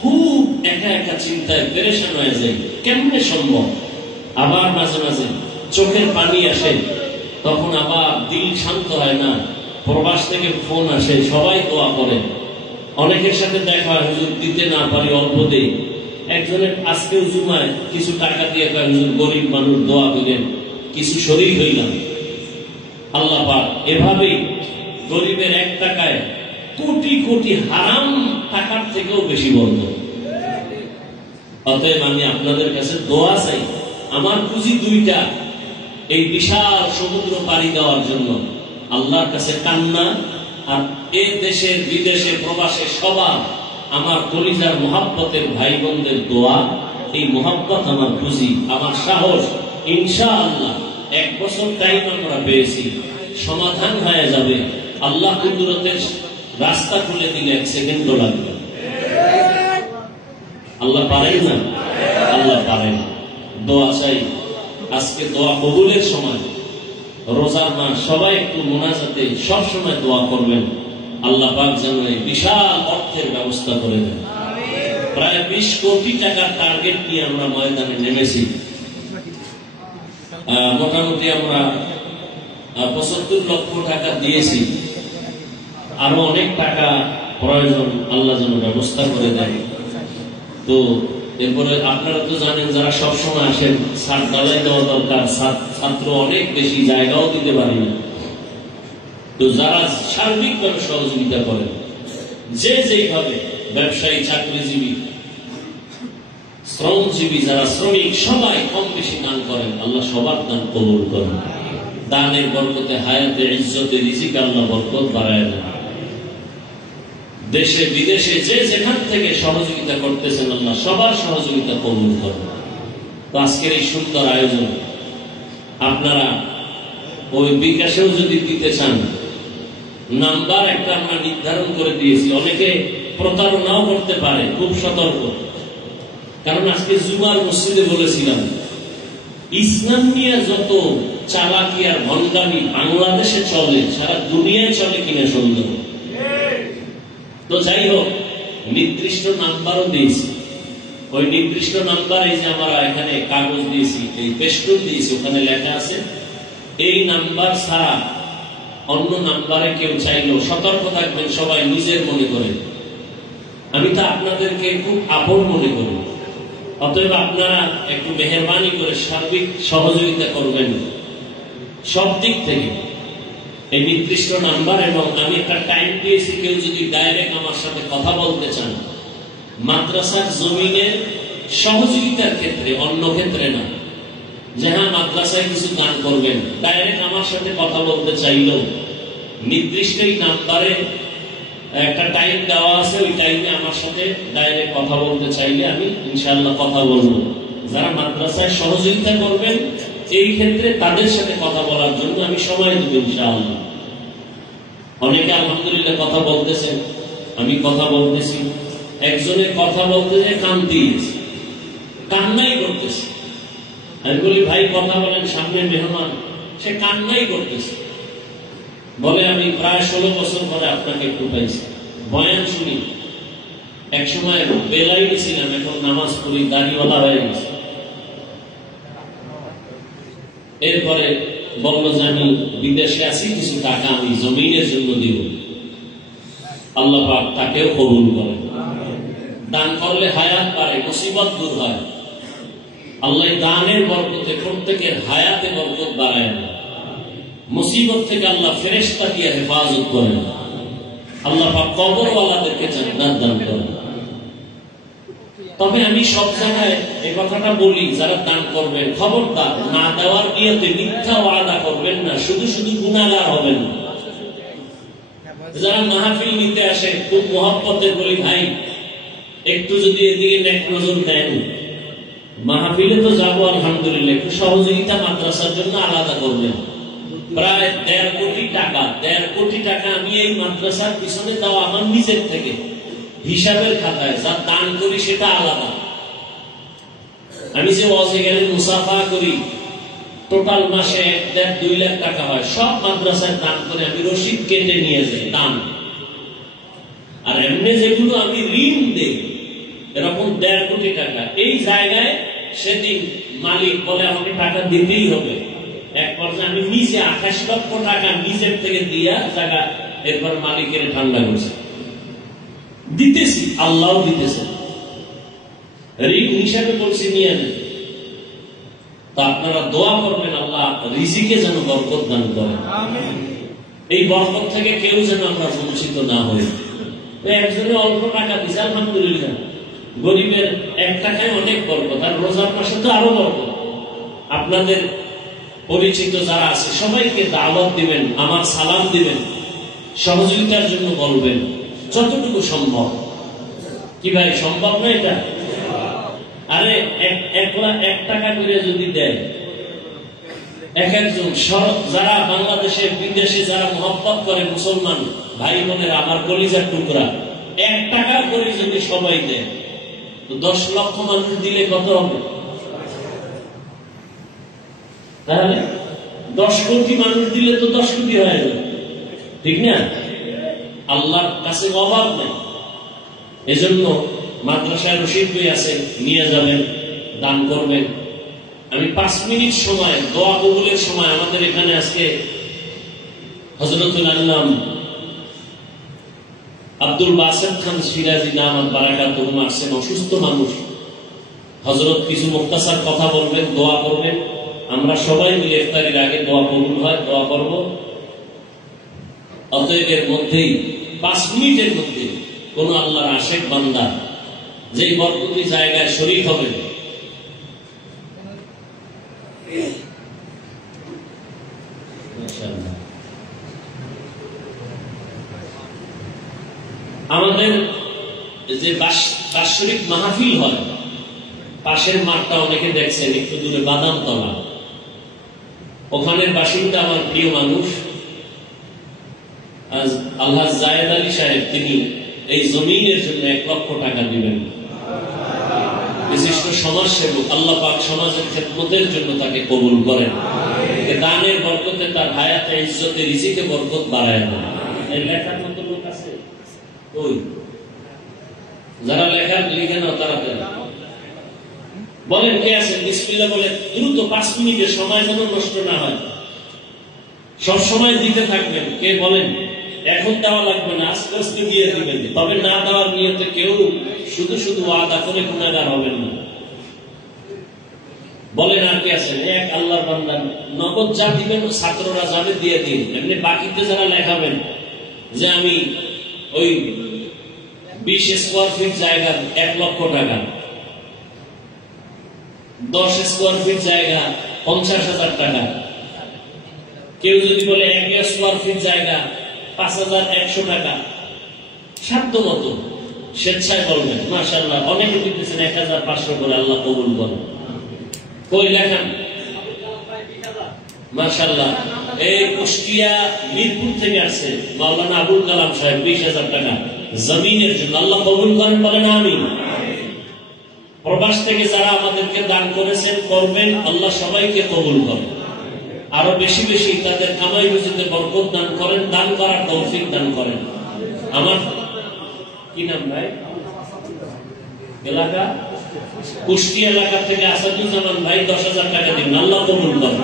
খুব একা একা চিন্তায় পেরেশান হয়ে যায়, কেমনে সম্ভব। আবার মাঝে মাঝে চোখের পানি আসে, তখন আবার দিল শান্ত হয় না। প্রবাস থেকে ফোন আসে, সবাই দোয়া করে। অনেকের সাথে দেখা হয়, হুজুর দিতে না পারি, অল্প দেই। একজনের আজকে জুমায় কিছু টাকা দিয়ে কয়, হুজুর গরিব মানুষ, দোয়া করেন, কিছু শরীর হইলাম। আল্লাহ পাক এভাবেই গরিবের 1 টাকায় কোটি কোটি হারাম টাকার থেকেও বেশি বরকত। অতএব আমি আপনাদের কাছে দোয়া চাই। আমার পুঁজি 2টা, এই বিশাল সমুদ্র পাড়ি দেওয়ার জন্য। আল্লাহর কাছে কান্না, আর এই দেশের বিদেশে প্রবাসে সবার আমার কলিজার মোহাব্বতের ভাই বোনদের দোয়া। এই মোহাব্বত আমার পুঁজি, আমার সাহস। ইনশাআল্লাহ 1 বছর টাইম আমরা পেয়েছি, সমাধান হয়ে যাবে। আল্লাহ কুদরতের রাস্তা খুলে দিলে 1 সেকেন্ডও লাগবে। আল্লাহ পারেন না? আল্লাহ পারেন। দোয়া চাই। আজকে দোয়া কবুলের সময়, রোজার মাস, সবাই একটু মোনাজাতে সব সময় দোয়া করবেন। আল্লাহ পাক যেন এই বিশাল অর্থের ব্যবস্থা করে দেন। প্রায় 20 কোটি টাকার টার্গেট নিয়ে আমরা ময়দানে নেমেছি। মোটামুটি আমরা 75 লক্ষ টাকা দিয়েছি। আরো অনেক টাকা প্রয়োজন, আল্লাহ যেন ব্যবস্থা করে দেয়। তো এরপরে আপনারা তো জানেন, যারা সবসময় আসেন, ছাদ ঢালাই দেওয়া দরকার। ছাত্র অনেক বেশি, জায়গাও দিতে পারি না। তো যারা সার্বিকভাবে সহযোগিতা করেন, যে যেইভাবে, ব্যবসায়ী, চাকরিজীবী, শ্রমজীবী, যারা শ্রমিক, সবাই কম বেশি দান করেন। আল্লাহ সবার দান কবুল করেন। দানের বরকতে, হায়াতে, ইজ্জতে, রিজিকে আল্লাহ বরকত বাড়ায় দেন। দেশে বিদেশে যে যেখান থেকে সহযোগিতা করতেছেন, আল্লাহ সবার সহযোগিতা কবুল করেন। তো আজকের এই সুন্দর আয়োজন আপনারা ওই বিকাশেও যদি দিতে চান, নাম্বার একটা আমরা নির্ধারণ করে দিয়েছি। অনেকে প্রতারণাও করতে পারে, খুব সতর্ক। কারণ আজকে জুমার মসজিদে বলেছিলাম, ইসলাম নিয়ে যত চালাকি আর ভণ্ডামি বাংলাদেশে চলে, সারা দুনিয়ায় চলে কিনা সন্দেহ। তো যাই হোক, নির্দিষ্ট নাম্বারও দিয়েছি। ওই নির্দিষ্ট নাম্বার, এই যে আমরা এখানে কাগজ দিয়েছি, এই পেস্টুন দিয়েছি, ওখানে লেখা আছে, এই নাম্বার ছাড়া অন্য নাম্বারে কেউ চাইলেও সতর্ক থাকবেন। সবাই নিজের মনে করে। আমি তো আপনাদেরকে খুব আপন মনে করি। অতএব আপনারা একটু মেহেরবানি করে সার্বিক সহযোগিতা করবেন সব দিক থেকে। এই নির্দিষ্ট নাম্বার, এবং আমি একটা টাইম দিয়েছি, কেউ যদি ডাইরেক্ট আমার সাথে কথা বলতে চান, মাদ্রাসার জমিনের সহযোগিতার ক্ষেত্রে, অন্য ক্ষেত্রে না, যে হ্যাঁ মাদ্রাসায় কিছু দান করবেন, ডাইরেক্ট আমার সাথে কথা বলতে চাইলেও নির্দিষ্ট এই নাম্বারে একটা টাইম দেওয়া আছে, ওই টাইমে আমার সাথে ডাইরেক্ট কথা বলতে চাইলে আমি ইনশাআল্লাহ কথা বলবো। যারা মাদ্রাসায় সহযোগিতা করবেন এই ক্ষেত্রে তাদের সাথে কথা বলার জন্য আমি সময় দেব ইনশাআল্লাহ। অনেকে আলহামদুলিল্লাহ কথা বলতেছেন, আমি কথা বলতেছি, একজনের কথা বলতে যে কান্দিয়েছে, কান্নাই করতেছে। আমি বলি ভাই কথা বলেন, সামনে মেহমান, সে কান্নাই করতেছে। বলে আমি প্রায় 16 বছর পরে আপনাকে একটু পাইছি, বয়ান শুনি। একসময় বেলাই ছিলাম, এখন নামাজ পড়ি, দাড়িওয়ালা হয়ে গেছে। এরপরে বললো যে আমি বিদেশে আছি, কিছু টাকা আমি জমিনের জন্য দিব। আল্লাহ পাক তাকেও কবুল করেন। দান করলে হায়াত বাড়ে, মুসিবত দূর হয়। আল্লাহ দানের বরকতে প্রত্যেকের হায়াতে বরকত বাড়ায় না। মুসিবত থেকে আল্লাহ ফেরেশতা দিয়ে হেফাজত করেন। আল্লাহ পাক কবরওয়ালাদেরকে জান্নাত দান করেন। তবে আমি সব জায়গায় এই কথাটা বলি, যারা দান করবেন খবরদার না দেওয়ার নিয়তে মিথ্যা ওয়াদা করবেন না, শুধু শুধু গুনাহগার হবেন না। যারা মাহফিল নিতে আসে খুব মহব্বতে বলি ভাই একটু যদি এদিকে নেক নজর দেন, মাহফিলে তো যাবো আলহামদুলিল্লাহ, একটু সহযোগিতা মাদ্রাসার জন্য আলাদা করবেন। প্রায় 1.5 কোটি টাকা, 1.5 কোটি টাকা আমি এই মাদ্রাসার পিছনে দেওয়া আমার নিজের থেকে, হিসাবের খাতায় যা দান করি সেটা আলাদা। আমি যে ওয়াজে গেলে মুসাফা করি, টোটাল মাসে 1.5-2 লাখ টাকা হয়, সব মাদ্রাসায় দান করে আমি রসিদ কেটে নিয়ে যাই দান। আর এমনি যেগুলো আমি ঋণ দেই এরকম 1.5 কোটি টাকা, এই জায়গায় সেদিন মালিক বলে আমাকে টাকা দিতেই হবে। এক পর্যায়ে আমি নিজে 28 লক্ষ টাকা নিজের থেকে দিয়া জায়গা, এরপর মালিকের ঠান্ডা করছে, দিতেছি, আল্লাহ দিতেছে, ঋণ হিসাবে বলছি নিয়ে নেন। তা আপনারা দোয়া করবেন আল্লাহ রিজিকে যেন বরকত দান করেন, এই বরকত থেকে কেউ যেন আমরা বঞ্চিত না হই। একজনে অল্প টাকা দিচ্ছে আলহামদুলিল্লাহ, গরিবের 1 টাকায় অনেক বরকত, আর রোজার মাসে তো আরো বরকত। আপনাদের পরিচিত যারা আছে সবাইকে দাওয়াত দিবেন, আমার সালাম দিবেন, সহযোগিতার জন্য বলবেন যতটুকু সম্ভব। কি ভাই সম্ভব না এটা? আরে 1 টাকা করে যদি দেয় একজন, যারা বাংলাদেশে বিদেশে যারা মহব্বত করে মুসলমান ভাই বোনেরা, আমার কলিজার টুকরা, 1 টাকা করে যদি সবাই দেয় তো 10 লক্ষ মানুষ দিলে কত হবে? তাহলে 10 কোটি মানুষ দিলে তো 10 কোটি হয়ে যাবে, ঠিক না? আল্লাহর কাছে অভাব নেই। এজন্য মাদ্রাসায় রশিদ বই আছে, নিয়ে যাবেন, দান করবেন। আমি 5 মিনিট সময় দোয়া কবুলের সময়, আমাদের এখানে আজকে হযরতুল আল্লাম আব্দুল বাসেত খান সিরাজি নাম বারাকাতুহু আসছেন, অসুস্থ মানুষ। হযরত কিছু মুখতাসার কথা বলবেন, দোয়া করবেন। আমরা সবাই মিলে ইফতারির আগে দোয়া কবুল হয়, দোয়া করব। অতএব এর মধ্যেই 5 মিনিটের মধ্যে কোন আল্লাহর আশেক বান্দা যেই বরকতি জায়গায় শরীক হবে, আমাদের যে বাৎসরিক মাহফিল হয়, পাশের মাঠটা অনেকে দেখছেন, একটু দূরে বাদামতলা, ওখানের বাসিন্দা আমার প্রিয় মানুষ আল্লাহ জায়েদ আলী সাহেব, তিনি এই জমিনের জন্য 1 লক্ষ টাকা দিবেন। বিশিষ্ট সমাজসেবক, আল্লাহ পাক সমাজের খেদমতের জন্য তাকে কবুল করেন। দানের বরকতে তার হায়াতে ইজ্জতে রিজিকে বরকত বাড়ায় না। এই লেখার মতো লোক আছে ওই, যারা লেখার লিখে না তারা বলেন কে আছেন? বিসমিল্লাহ বলে দ্রুত 5 মিনিটের সময় যেন নষ্ট না হয়, সব সময় দিতে থাকবেন। কে বলেন? এখন দেওয়া লাগবে না, আস্তে আস্তে দিয়ে দিবেন। তবে না দেওয়ার নিয়তে কেউ শুধু শুধু ওয়াদা করে গুনাহগার হবেন না। বলেন আর কে আছেন? এক আল্লাহর বান্দা, নগদ যা দিবেন ছাত্ররা যাবে দিয়ে দিন। এমনি বাকিতে যারা লেখাবেন যে আমি ওই 20 স্কোয়ার ফিট জায়গা 1 লক্ষ টাকা, 10 স্কোয়ার ফিট জায়গা 50,000 টাকা, কেউ যদি বলে 1 স্কোয়ার ফিট জায়গা 5,100 টাকা, সাধ্য মতো স্বেচ্ছায় বলবেন মাশাআল্লাহ। অনেকে দিতেছেন 1500 করে, আল্লাহ কবুল করেন। কই লেখান মাশাআল্লাহ। এই কুষ্টিয়া মিরপুর থেকে আসছে মাওলানা আবুল কালাম সাহেব 20,000 টাকা জমিনের জন্য, আল্লাহ কবুল করেন বলেন আমিন। প্রবাস থেকে যারা আমাদেরকে দান করেছেন করবেন, আল্লাহ সবাইকে কবুল করেন। আরো বেশি বেশি তাদের কামাই রুজিতে বরকত দান করেন, দান করার তৌফিক দান করেন। আমার কি নাম ভাই? এলাকা কুষ্টিয়া এলাকা থেকে আসাদুজ্জামান ভাই 10,000 টাকা দিন, আল্লাহ কবুল করেন।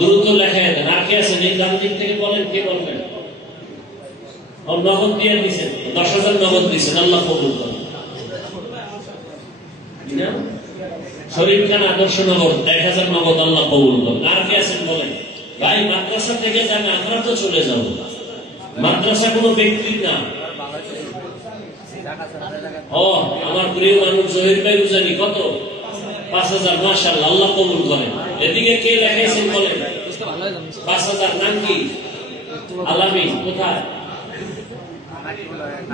দ্রুত লেখায় দেন। আর কে আছেন এই দান দিক থেকে বলেন, কে বলবেন? নগদ দিয়ে দিচ্ছেন, 10,000 নগদ দিচ্ছেন, আল্লাহ কবুল করেন। শরীফ খান আদর্শ নগদ 1,000 নগদ, আল্লাহ কবুল করেন। আর কে আছেন বলেন? ভাই মাদ্রাসা থেকে যান, আমরা তো চলে যাবো। মাদ্রাসা কোনো ব্যক্তির না। ও আমার প্রিয় মানুষ জহির ভাই বুঝানি কত? 5,000 মাশাআল্লাহ, আল্লাহ কবুল করেন। এদিকে কে লেখাইছেন বলেন? 5,000 নাম কি? আলামিন কোথায়?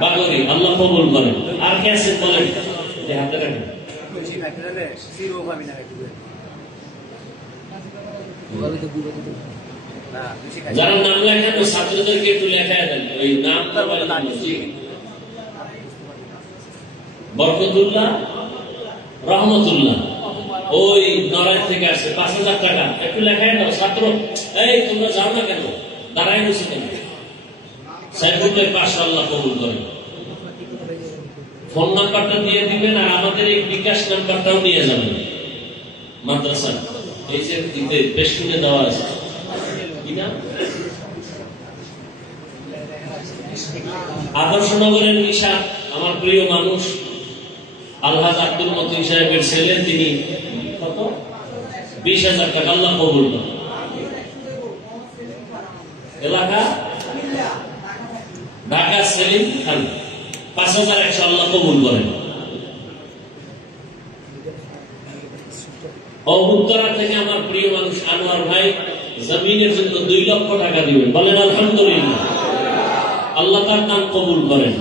বাগরি, আল্লাহ কবুল করেন। আর কে আছেন বলেন? হাতে রাখেন। যারা নাম লেখেন ওই ছাত্রদেরকে একটু লেখায় দেন, ওই নাম। বরকতুল্লাহ, রহমতুল্লাহ, ওই নড়াই থেকে আসছে 5,000 টাকা, একটু লেখায় দাও ছাত্র। এই তোমরা যাও না কেন, দাঁড়াই বসে কেন? সাইফুলের পাশে, আল্লাহ কবুল করেন। ফোন নাম্বারটা দিয়ে দিবেন, আর আমাদের এই বিকাশ নাম্বারটাও নিয়ে যাবেন মাদ্রাসা। এই যে বেশ শুনে দেওয়া আছে কিনা? আদর্শনগরের নিশা আমার প্রিয় মানুষ আলহাজ আব্দুল মতিন সাহেবের ছেলে, তিনি কত? 20,000 টাকা, আল্লাহ কবুল করেন। এলাকা ঢাকা সেলিম খান 5,100, আল্লাহ কবুল করেন। উত্তরা থেকে আমার প্রিয় মানুষ আনোয়ার ভাই জমিনের জন্য 2 লক্ষ টাকা দিবেন, বলেন আলহামদুলিল্লাহ। আল্লাহ তার দান কবুল করেন।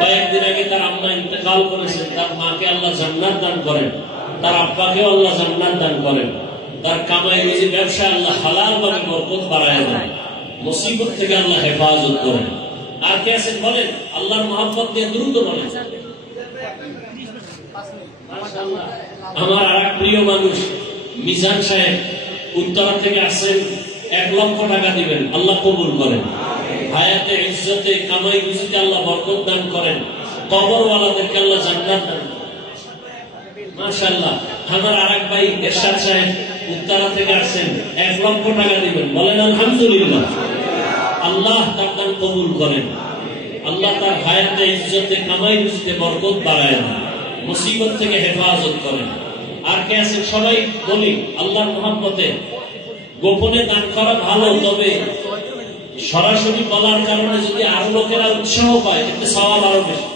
কয়েকদিন আগে তার আম্মা ইন্তেকাল করেছেন, তার মাকে আল্লাহ জান্নাত দান করেন, তার আব্বাকেও আল্লাহ জান্নাত দান করেন। তার কামাই রুজি ব্যবসা আল্লাহ হালাল ভাবে বরকত বাড়ায় দেন, মুসিবত থেকে আল্লাহ হেফাজত করেন। আর কে আছেন বলেন? আল্লাহর মহব্বত দিয়ে দ্রুত বলেন। আমার আর এক প্রিয় মানুষ মিজান সাহেব উত্তরা থেকে আসছেন, 1 লক্ষ টাকা দিবেন, আল্লাহ কবুল করেন। হায়াতে ইজ্জতে কামাই রুজিতে আল্লাহ বরকত দান করেন, কবরওয়ালাদেরকে আল্লাহ জান্নাত দান করেন। মাশাআল্লাহ। আমার আর এক ভাই এরশাদ সাহেব উত্তরা থেকে আসছেন, 1 লক্ষ টাকা দিবেন, বলেন আলহামদুলিল্লাহ। আল্লাহ তার দান কবুল করেন। আল্লাহ তার হায়াতে ইজ্জতে কামাই রুজিতে বরকত বাড়ায় দেন, মুসিবত থেকে হেফাজত করেন। আর কে আছেন? সবাই বলি আল্লাহর মহব্বতে গোপনে দান করা ভালো, তবে সরাসরি বলার কারণে যদি আরো লোকেরা উৎসাহ পায় এতে সওয়াব আরো বেশি।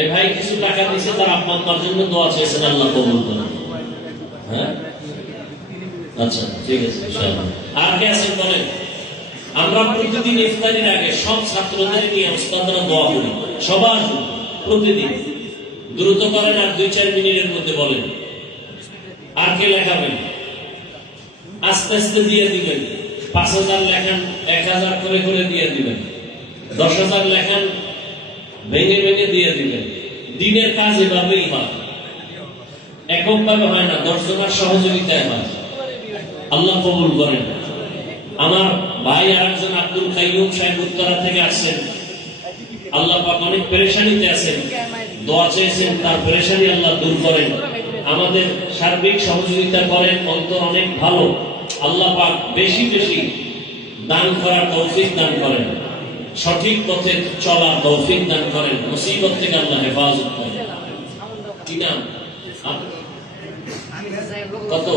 এ ভাই কিছু টাকা দিয়েছে, তার আব্বা আম্মার জন্য দোয়া চেয়েছেন, আল্লাহ কবুল করেন। হ্যাঁ আচ্ছা ঠিক আছে ইনশাআল্লাহ। আর কে আছেন বলেন? আমরা প্রতিদিন ইফতারির আগে সব ছাত্রদের নিয়ে ওস্তাদরা দোয়া করি, সবার প্রতিদিন। দ্রুত করেন, আর 2-4 মিনিটের মধ্যে বলেন। আর কে লেখাবেন? আস্তে আস্তে দিয়ে দিবেন। 5,000 লেখান, 1,000 করে করে দিয়ে দিবেন। 10,000 লেখান, ভেঙে ভেঙে দিয়ে দিবেন। দিনের কাজ এভাবেই হয়, এককভাবে হয় না, 10 জনের সহযোগিতায় হয়। আল্লাহ কবুল করেন। আমার ভাই আরেকজন আব্দুল কাইয়ুম সাহেব উত্তরা থেকে আসছেন, আল্লাহ পাক অনেক পেরেশানিতে আছেন, দোয়া চেয়েছেন, তার পেরেশানি আল্লাহ দূর করেন। আমাদের সার্বিক সহযোগিতা করেন, অন্তর অনেক ভালো। আল্লাহ পাক বেশি বেশি দান করার তৌফিক দান করেন, সঠিক পথে চলার তৌফিক দান করেন, মুসিবত থেকে আল্লাহ হেফাজত করেন। কি নাম? কত?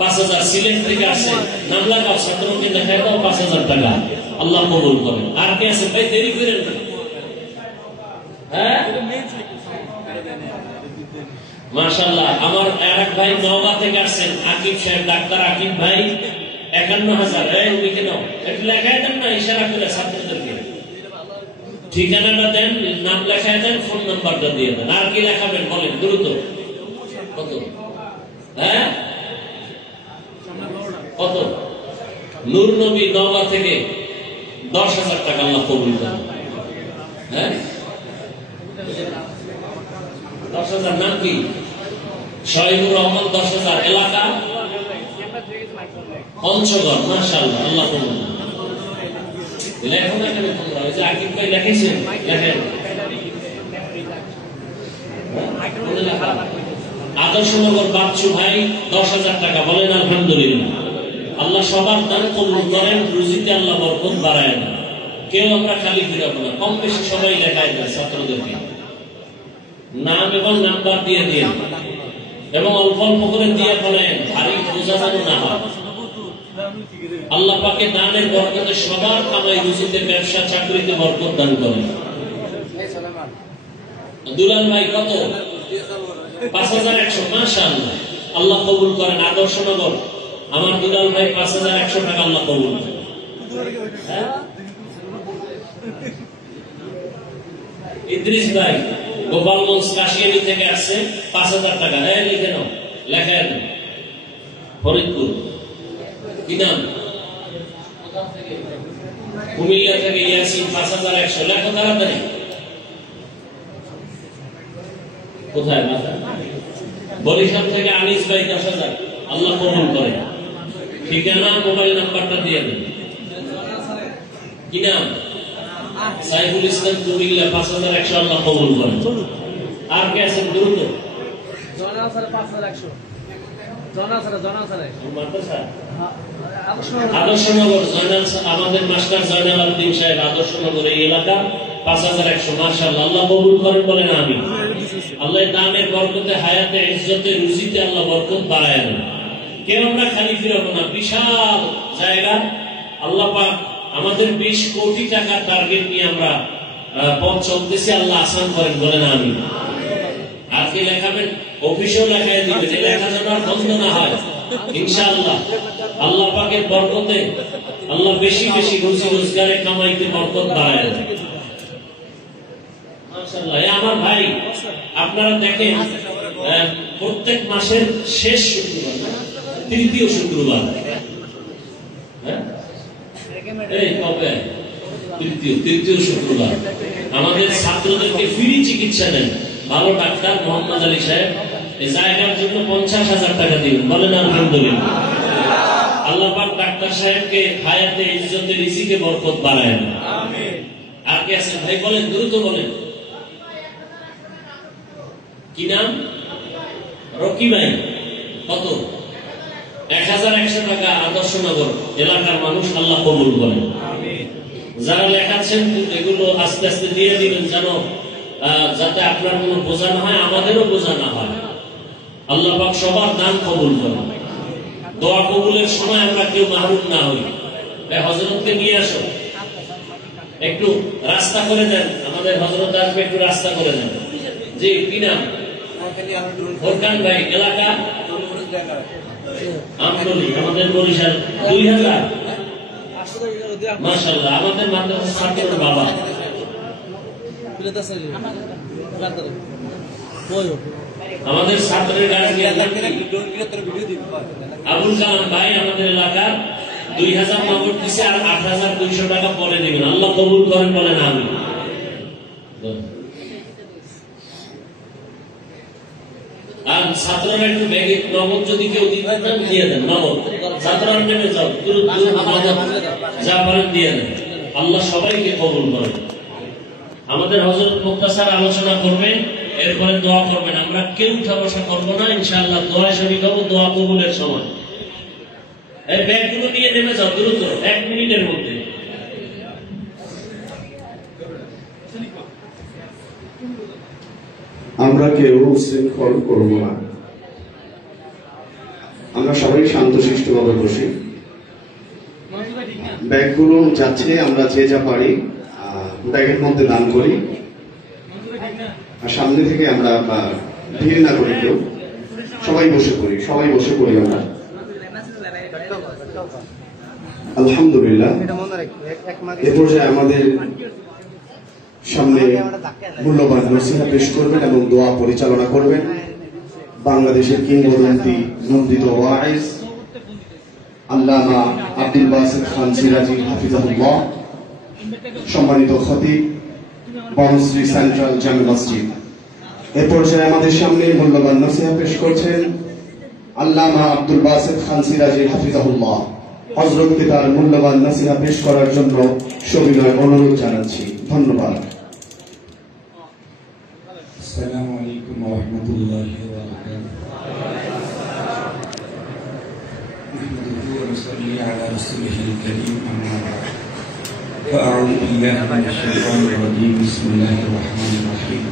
5,000 সিলেট থেকে আসছে, নাম লাগাও, ছাত্রকে দেখায় দাও, 5,000 টাকা, আল্লাহ কবুল করেন। আর কে আছে ভাই? দেরি করেন না। হ্যাঁ মাশাআল্লাহ। আমার আরেক ভাই নওগাঁ থেকে আসছেন, আকিব সাহেব, ডাক্তার আকিব ভাই 51,000 উনি কেন একটু লেখায় দেন না, ইশারা করে ছাত্রদেরকে ঠিকানাটা দেন, নাম লেখায় দেন, ফোন নাম্বারটা দিয়ে দেন। আর কি লেখাবেন বলেন দ্রুত। কত? হ্যাঁ কত? নূর নবী নওগাঁ থেকে 10,000 টাকা আল্লাহ কবুল করেন। হ্যাঁ 10,000। নাম কি? শহীদুর রহমান 10,000। এলাকা পঞ্চগড়। মাশাআল্লাহ, আল্লাহ কবুল। লেখো না কেন তোমরা? ওই যে আকিব ভাই লেখেছেন, লেখেন। আদর্শনগর বাচ্চু ভাই 10,000 টাকা। বলেন আলহামদুলিল্লাহ। আল্লাহ সবার দান কবুল করেন, রুজিতে আল্লাহ বরকত বাড়ায় না। কেউ আমরা খালি ফিরাবো না, কম বেশি সবাই লেখায় দেয় ছাত্রদেরকে। নাম এবং নাম্বার দিয়ে দিন এবং অল্প অল্প করে দিয়ে বলেন, ভারী বোঝা যেন না হয়। আল্লাহ পাকে দানের বরকতে সবার কামাই রুজিতে, ব্যবসা চাকরিতে বরকত দান করেন। দুলাল ভাই কত? 5,100। মাশাআল্লাহ, আল্লাহ কবুল করেন। আদর্শনগর আমার দুলাল ভাই 5,100 টাকা আল্লাহ কবুল করেন। ইদ্রিস ভাই গোপালগঞ্জ কাশিয়ানি থেকে আসছে 5,000 টাকা। হ্যাঁ লিখে নাও, লেখায় দেন। ফরিদপুর কি নাম? কুমিল্লা থেকে ইয়াসিন 5,100। লেখো তাড়াতাড়ি। কোথায়? বরিশাল থেকে আনিস ভাই 10,000 আল্লাহ কবুল করেন। ঠিকানা মোবাইল নাম্বারটা দিয়ে দেন। কি নাম? সাইফুল ইসলাম কুমিল্লা 5,100 আল্লাহ কবুল করেন। আর কে আছেন দ্রুত? আদর্শনগর জয়নাল আমাদের মাস্টার জয়নাল আব্দিন সাহেব, আদর্শনগর এই এলাকা 5,100। মাশাআল্লাহ, আল্লাহ কবুল করেন। বলেন আমিন। আল্লাহ দানের বরকতে, হায়াতে, ইজ্জতে, রুজিতে আল্লাহ বরকত বাড়ায় না। কেউ আমরা খালি ফিরাবো না। বিশাল জায়গা আল্লাহ পাক আমাদের 20 কোটি টাকার টার্গেট নিয়ে আমরা পথ চলতেছি। আল্লাহ আসান করেন। বলেন আমিন। আর কি লেখাবেন? অফিসেও লেখায় দিবেন, লেখা যেন আর বন্ধ না হয় ইনশাআল্লাহ। আল্লাহ পাকের বরকতে আল্লাহ বেশি বেশি রুজি রোজগারে কামাইতে বরকত বাড়ায় দেয়। মাশাআল্লাহ। আমার ভাই আপনারা দেখেন, প্রত্যেক মাসের শেষ শুক্রবার, তৃতীয় শুক্রবার, তৃতীয় শুক্রবার আমাদের ছাত্রদেরকে ফ্রি চিকিৎসা দেন ভালো ডাক্তার মোহাম্মদ আলী সাহেব। এই জায়গার জন্য 50,000 টাকা দিবেন। বলেন আলহামদুলিল্লাহ। আল্লাহ পাক ডাক্তার সাহেবকে হায়াতে, ইজ্জতে, রিজিকে বরকত বাড়ায় না। আমিন। আর কে আছেন ভাই? বলেন দ্রুত বলেন। কি নাম? রকি ভাই কত? 1,100 টাকা। আদর্শনগর এলাকার মানুষ আল্লাহ কবুল করেন। যারা লেখাচ্ছেন এগুলো আস্তে আস্তে দিয়ে দিবেন, যেন যাতে আপনার কোনো বোঝা না হয়, আমাদেরও বোঝা না হয়। আল্লাহ পাক সবার দান কবুল করেন। দোয়া কবুলের সময় আমরা কেউ মাহরুম না হই। হযরতকে নিয়ে আসো, একটু রাস্তা করে দেন। আমাদের হযরত আসবে, একটু রাস্তা করে দেন। জি, কি নাম? ফোরকান ভাই, এলাকা আমতলী, আমাদের বরিশাল 2,000। মাশাআল্লাহ, আমাদের মাদ্রাসার ছাত্রের বাবা। আমাদের ছাত্রের গার্জিয়ান আবুল কালাম ভাই আমাদের এলাকার 2,000 নগদ দিচ্ছে, আর 8,200 টাকা পরে দেবেন। আল্লাহ কবুল করেন। বলেন আমিন। আর ছাত্ররা একটু ব্যাগে নগদ যদি কেউ দিতে চান দিয়ে দেন। নগদ ছাত্ররা নেমে যাও, যা পারেন দিয়ে দেন। আল্লাহ সবাইকে কবুল করেন। আমাদের হযরত মুক্তাসার আলোচনা করবেন, এরপরে দোয়া করবেন। আমরা কেউ উঠা বসা করবো না ইনশাআল্লাহ। দোয়া শরীক হবো দোয়া কবুলের সময়। এই ব্যাগগুলো নিয়ে নেমে যাও দ্রুত, 1 মিনিটের মধ্যে। আমরা কেউ উচ্ছৃঙ্খল করবো না। আমরা সবাই শান্তশিষ্টভাবে বসি। ব্যাগগুলো যাচ্ছে, আমরা যে যা পারি ব্যাগের মধ্যে দান করি। আর সামনে থেকে আমরা ভিড় না করি, কেউ সবাই বসে পড়ি, আমরা। আলহামদুলিল্লাহ, এ পর্যায়ে আমাদের সামনে মূল্যবান নসিহত পেশ করবেন এবং দোয়া পরিচালনা করবেন বাংলাদেশের কিংবদন্তি নন্দিত ওয়াইজ আল্লামা আব্দুল বাসিত খান সিরাজি হাফিজাহুল্লাহ, সম্মানিত খতিব বনশ্রী সেন্ট্রাল জামে মসজিদ। এ পর্যায়ে আমাদের সামনে মূল্যবান নসিহত পেশ করছেন আল্লামা আব্দুল বাসিত খান সিরাজি হাফিজাহুল্লাহ। হযরতকে তার মূল্যবান নসিহত পেশ করার জন্য সবিনয় অনুরোধ জানাচ্ছি। ধন্যবাদ। আসসালামু আলাইকুম ওয়া রাহমাতুল্লাহি ওয়া বারাকাতুহু। নাহমাদুহু ওয়া নুসাল্লি আলা রাসূলিহিল কারীম, আম্মা বা'দ। فأعوذ بالله من الشيطان الرجيم. بسم الله الرحمن الرحيم.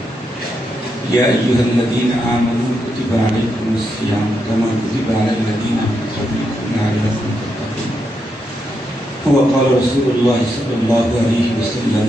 يا أيها الذين آمنوا كتب عليكم الصيام كما كتب على الذين من قبلكم لعلكم تتقون. وقال رسول الله صلى الله عليه وسلم